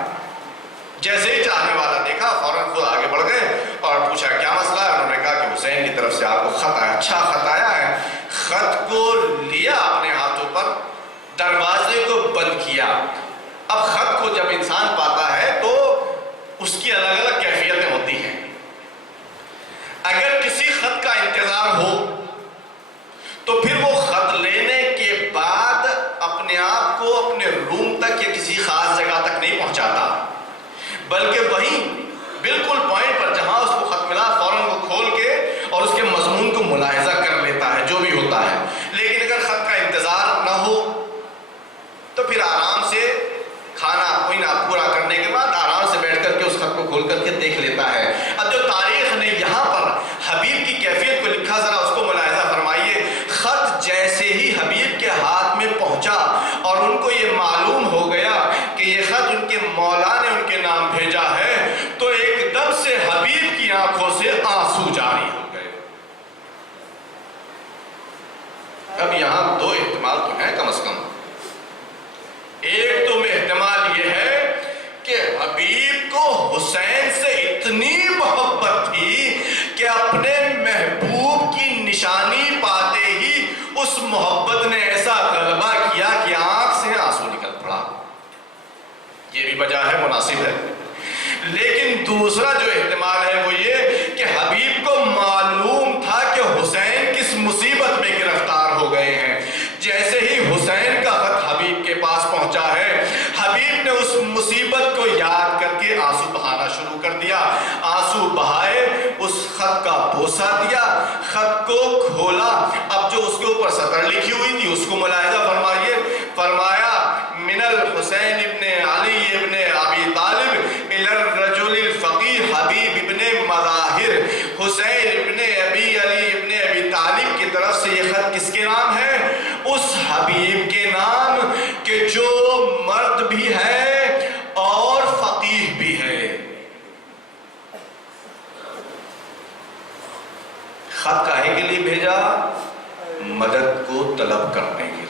جیسے ہی چاہنے والا دیکھا فوراً خود آگے بڑھ گئے اور پوچھا کیا مسئلہ ہے؟ انہوں نے کہا کہ حسین کی طرف سے آپ کو خط آیا۔ اچھا خط آیا ہے؟ خط کو لیا اپنے ہاتھوں پر، دروازے کو بند کیا۔ اب خط کو جب انسان پاتا ہے تو اس کی الگ الگ کیفیتیں ہوتی ہیں۔ اگر کسی خط کا انتظار ہو تو پھر وہ خط لینے کے بعد اپنے آپ کو اپنے روم تک یا کسی خاص جگہ تک نہیں پہنچاتا، بلکہ وہیں بالکل پوائنٹ پر جہاں اس کو خط ملا فوراً وہ کھول کے اور اس کے مضمون کو ملاحظہ کر لیتا ہے جو بھی ہوتا ہے۔ لیکن اگر خط کا انتظار نہ ہو تو پھر آرام سے کھانا پینا پورا کرنے کے بعد آرام سے بیٹھ کر کے اس خط کو کھول کر کے دیکھ لیتا ہے۔ اب جو تاریخ نے یہاں پر حبیب کی کیفیت کو لکھا، ذرا اس کو ملاحظہ فرمائیے۔ خط جیسے ہی حبیب کے ہاتھ میں پہنچا اور ان کو یہ معلوم ہو گیا کہ یہ خط ان کے مولا نے ان کے نام بھیجا ہے تو ایک دم سے حبیب کی آنکھوں سے آنسو جاری ہو گئے۔ اب یہاں دو احتمال تو ہیں کم از کم۔ ایک تو احتمال یہ ہے کہ حبیب کو حسین سے اتنی محبت تھی کہ اپنے محبوب کی نشانی پاتے ہی اس محبت نے ایسا غلبہ کیا کہ آنکھ سے آنسو نکل پڑا، یہ بھی وجہ ہے، مناسب ہے۔ لیکن دوسرا جو احتمال ہے وہ یہ کہ حبیب کو معلوم تھا کہ حسین کس مصیبت میں گرفتار ہو گئے ہیں۔ جیسے ہی حسین کا خط حبیب کے پاس پہنچا ہے، حبیب نے اس مصیبت کو یاد کر کے آنسو بہانا شروع کر دیا۔ آنسو بہائے، اس خط کا بوسہ دیا، خط کو کھولا۔ اب جو اس کے اوپر سطر لکھی ہوئی تھی اس کو ملاحظہ فرمائیے۔ فرمایا من الحسین ابن علی ابن ابی طالب الى الرجل الفقیہ حبیب ابن مظاہر، حسین ابن ابی علی ابن ابی طالب کی طرف سے یہ خط کس کے نام ہے؟ اس حبیب کے نام کہ جو مرد بھی ہے اور فقیہ بھی ہے۔ خط کاہے کے لیے بھیجا؟ مدد کو طلب کرنے کے لیے۔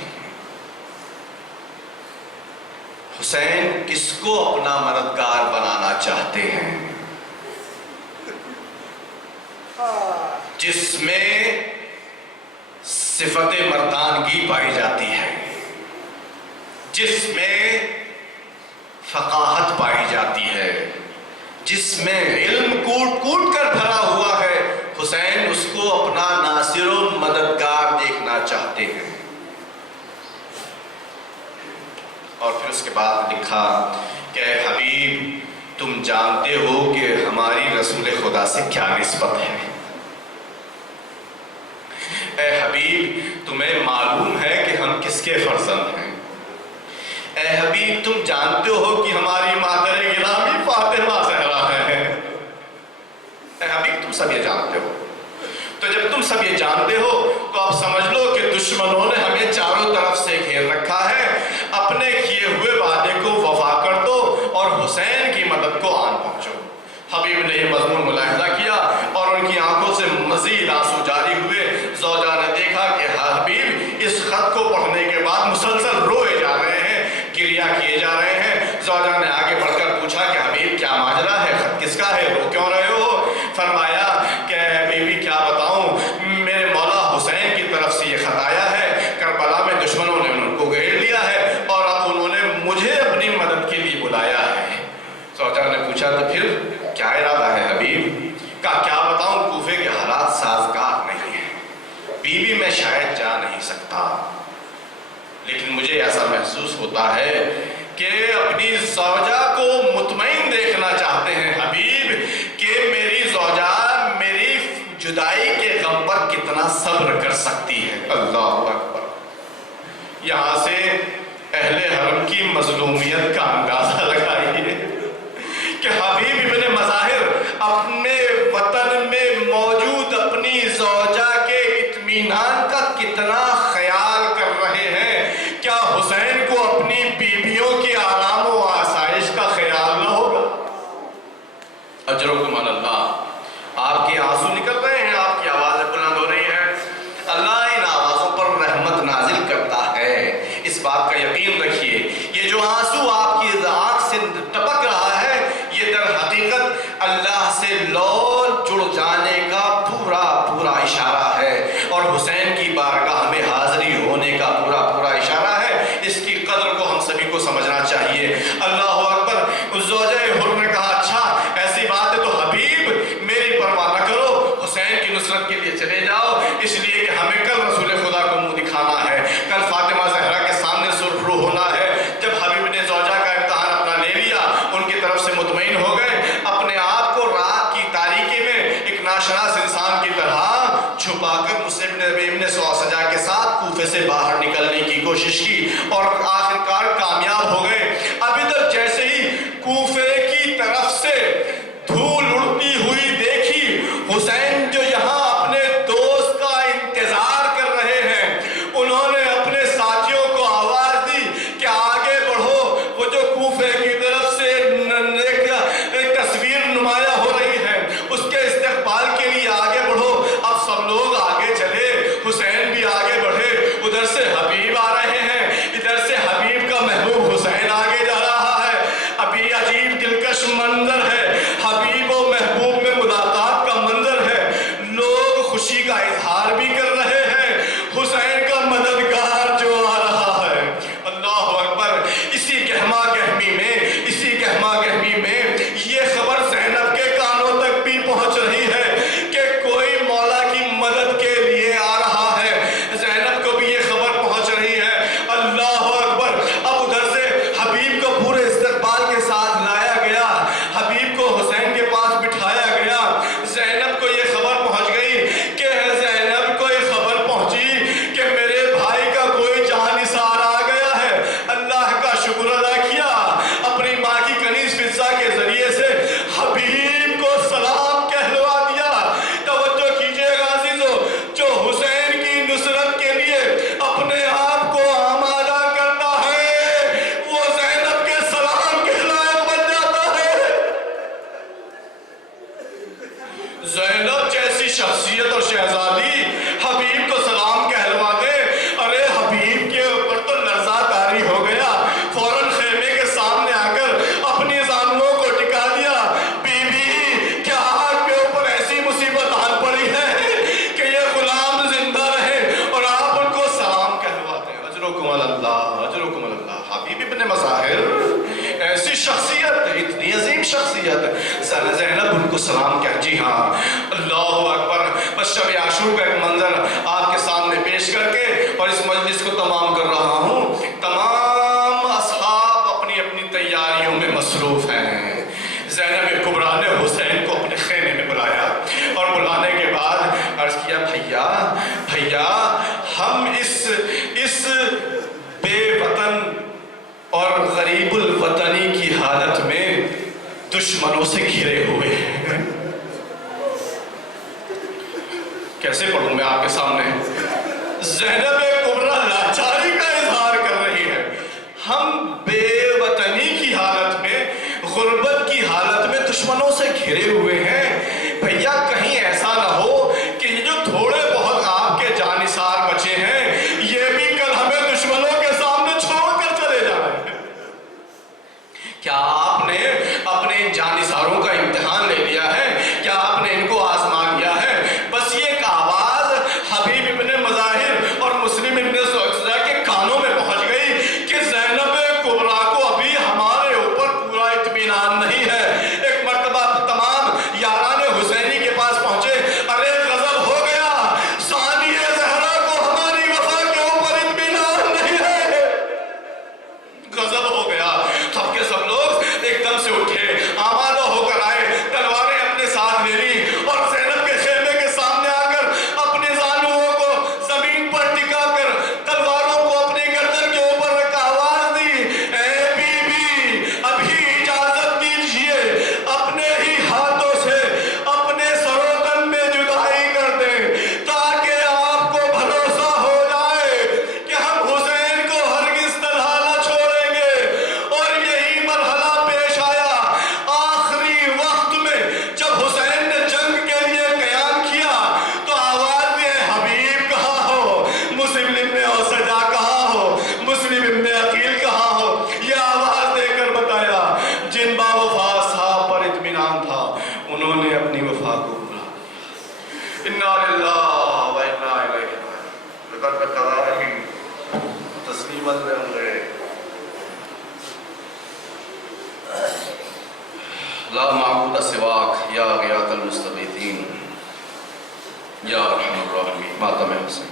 حسین کس کو اپنا مددگار بنانا چاہتے ہیں؟ جس میں صفت مردانگی پائی جاتی ہے، جس میں فقاہت پائی جاتی ہے، جس میں علم کوٹ کوٹ کر بھرا ہوا ہے، حسین اس کو اپنا ناصر و مددگار دیکھنا چاہتے ہیں۔ اور پھر اس کے بعد لکھا کہ اے حبیب تم جانتے ہو کہ ہماری رسول خدا سے کیا نسبت ہے۔ اے حبیب تمہیں معلوم ہے کہ ہم کس کے فرزند ہیں۔ اے حبیب تم جانتے ہو کہ ہماری مادر گرامی فاطمہ زہرا ہے۔ اے حبیب تم سب یہ جانتے ہو۔ تو جب تم سب یہ جانتے ہو تو اب سمجھ لو کہ دشمنوں نے ہمیں چاروں طرف سے گھیر رکھا ہے، اپنے کیے ہوئے وعدے کو وفا کر دو اور حسین کی مدد کو آن پہنچو۔ حبیب نے یہ مضمون ملاحظہ کیا اور ان کی آنکھوں سے مزید آنسو جاری ہوئے۔ زوجہ نے دیکھا کہ محسوس ہوتا ہے کہ اپنی زوجہ کو مطمئن دیکھنا چاہتے ہیں حبیب کہ میری زوجہ میری جدائی کے غم پر کتنا صبر کر سکتی ہے۔ اللہ اکبر۔ یہاں سے اہل حرم کی مظلومیت کا اندازہ لگائیے کہ حبیب ابن مظاہر اپنے وطن میں موجود اپنی زوجہ کے اطمینان کا کتنا خیال کر رہے ہیں۔ کیا حسین کو اپنی بیویوں کی آرام و آسائش کا خیال نہ ہوگا؟ اجرکم اللہ۔ آپ کے آنسو نکل رہے ہیں، آپ کی آوازیں بلند ہو رہی ہیں، اللہ ان آوازوں پر رحمت نازل کرتا ہے۔ اس بات کا یقین رکھیے، یہ جو آنسو آپ کی آنکھ سے ٹپک رہا ہے یہ در حقیقت اللہ سے لو جڑ جانے کا پورا پورا اشارہ ہے، اور حسین کی بارگاہ میں حاضری ہونے کا پورا پورا اشارہ ہے۔ اس کی قدر کو ہم سبھی کو سمجھنا چاہیے۔ اللہ اکبر۔ اس زوجہ حر نے کہا اچھا ایسی بات ہے تو حبیب میری پرواہ نہ کرو، حسین کی نصرت کے لیے چلے جاؤ، اس لیے کہ ہمیں کل رسول خدا کو منہ دکھانا ہے، کل فاطمہ زہرا کے سامنے سرخرو ہونا ہے۔ جب حبیب نے زوجہ کا امتحان اپنا لے لیا، ان کی طرف سے مطمئن ہو گئے، اپنے آپ کو رات کی تاریکی میں ایک ناشناس انسان کی طرح چھپا کر مسلم ابن سوسجا کے ساتھ کوفے سے باہر نکلنے کی کوشش کی، اور آخرکار کامیاب ہو گئے۔ اب ادھر جیسے ہی کوفے کی طرف سے دھول اڑتی ہوئی دیکھی، حسین جو یہاں اپنے دوست کا انتظار کر رہے ہیں، انہوں نے اپنے ساتھیوں کو آواز دی کہ آگے بڑھو۔ وہ جو کوفے کی طرف سے ایک تصویر نمایاں ہو رہی ہے، اس کے استقبال کے لیے آگے بڑھو۔ اب سب لوگ آگے چلے، حسین بھی آگے بڑھے، ادھر سے حبیب آ رہے ہیں، ادھر سے حبیب کا محبوب حسین آگے جا رہا ہے۔ ابھی عجیب دلکش منظر ہے، حبیب و محبوب میں ملاقات کا منظر ہے، لوگ خوشی کا اظہار بھی کر رہے ہیں، حسین کا مددگار جو آ رہا ہے۔ اللہ اکبر۔ اسی گہما گہمی میں یہ خبر زینب کے کانوں تک بھی پہنچ رہی ہے کہ کوئی مولا کی مدد کے لیے آ رہا ہے، زینب کو بھی یہ خبر پہنچ رہی ہے۔ اللہ اکبر۔ اب ادھر سے حبیب کو پورے استقبال کے ساتھ لایا گیا، حبیب کو حسین کے پاس بٹھایا گیا۔ زینب کو یہ خبر پہنچ گئی کہ زینب کو یہ خبر پہنچی کہ میرے بھائی کا کوئی جانثار آ گیا ہے۔ اللہ کا شکر ادا کیا، اپنی ماں کی کنیز فضہ کے ذریعے سے حبیب کو سلام کہلوا دیا۔ توجہ کیجئے گا عزیزو، جو حسین کی نصرت کے لیے اپنے آپ کو آمادہ کرتا ہے وہ زینب کے سلام کے لائق بن جاتا ہے۔ زینب جیسی شخصیت اور شہزادی حبیب کو سلام کہلوا دے، ارے حبیب کے اوپر تو لرزہ طاری ہو گیا، فوراً خیمے کے سامنے آ کر اپنی زانووں کو ٹکا دیا۔ بی بی کیا آپ کے اوپر ایسی مصیبت آن پڑی ہے کہ یہ غلام زندہ رہے اور آپ ان کو سلام کہلواتے ہیں؟ اجرکم اللہ، اجرکم اللہ۔ حبیب ابن مظاہر ایسی شخصیت، اتنی عظیم شخصیت، زینب ان کو سلام کہہ، جی ہاں۔ اللہ اکبر۔ بس شب عاشور کا ایک منظر آپ کے سامنے پیش کر کے اور اس مجلس کو تمام کر رہا ہوں۔ تمام اصحاب اپنی اپنی تیاریوں میں مصروف ہیں۔ زینب کبریٰ نے حسین کو اپنے خیمے میں بلایا اور بلانے کے بعد عرض کیا بھیا ہم اس بے وطن اور غریب الوطنی کی حالت میں دشمنوں سے گھرے ہوئے ہیں۔ کیسے پڑھوں میں آپ کے سامنے؟ زینب کبریٰ لاچاری کا اظہار کر رہی ہے، ہم بے وطنی کی حالت میں، غربت کی حالت میں دشمنوں سے گھرے ہوئے ہیں۔ بھیا کہیں ایسا نہ ہو کہ یہ جو تھوڑے بہت آپ کے جانثار بچے ہیں یہ بھی کل ہمیں دشمنوں کے سامنے چھوڑ کر چلے جائیں۔ کیا آپ نے اپنے ان جانثاروں کا امتحان لے لیا ہے؟ کیا آپ نے ان کو آزما لیا ہے؟ بس یہ ایک آواز حبیب ابن مظاہر اور خدمت میں ہوں گے. لا معبود سواک یا غیاث المستغیثین یا ارحم الراحمین. ماتم حسین.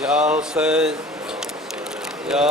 یا حسین یا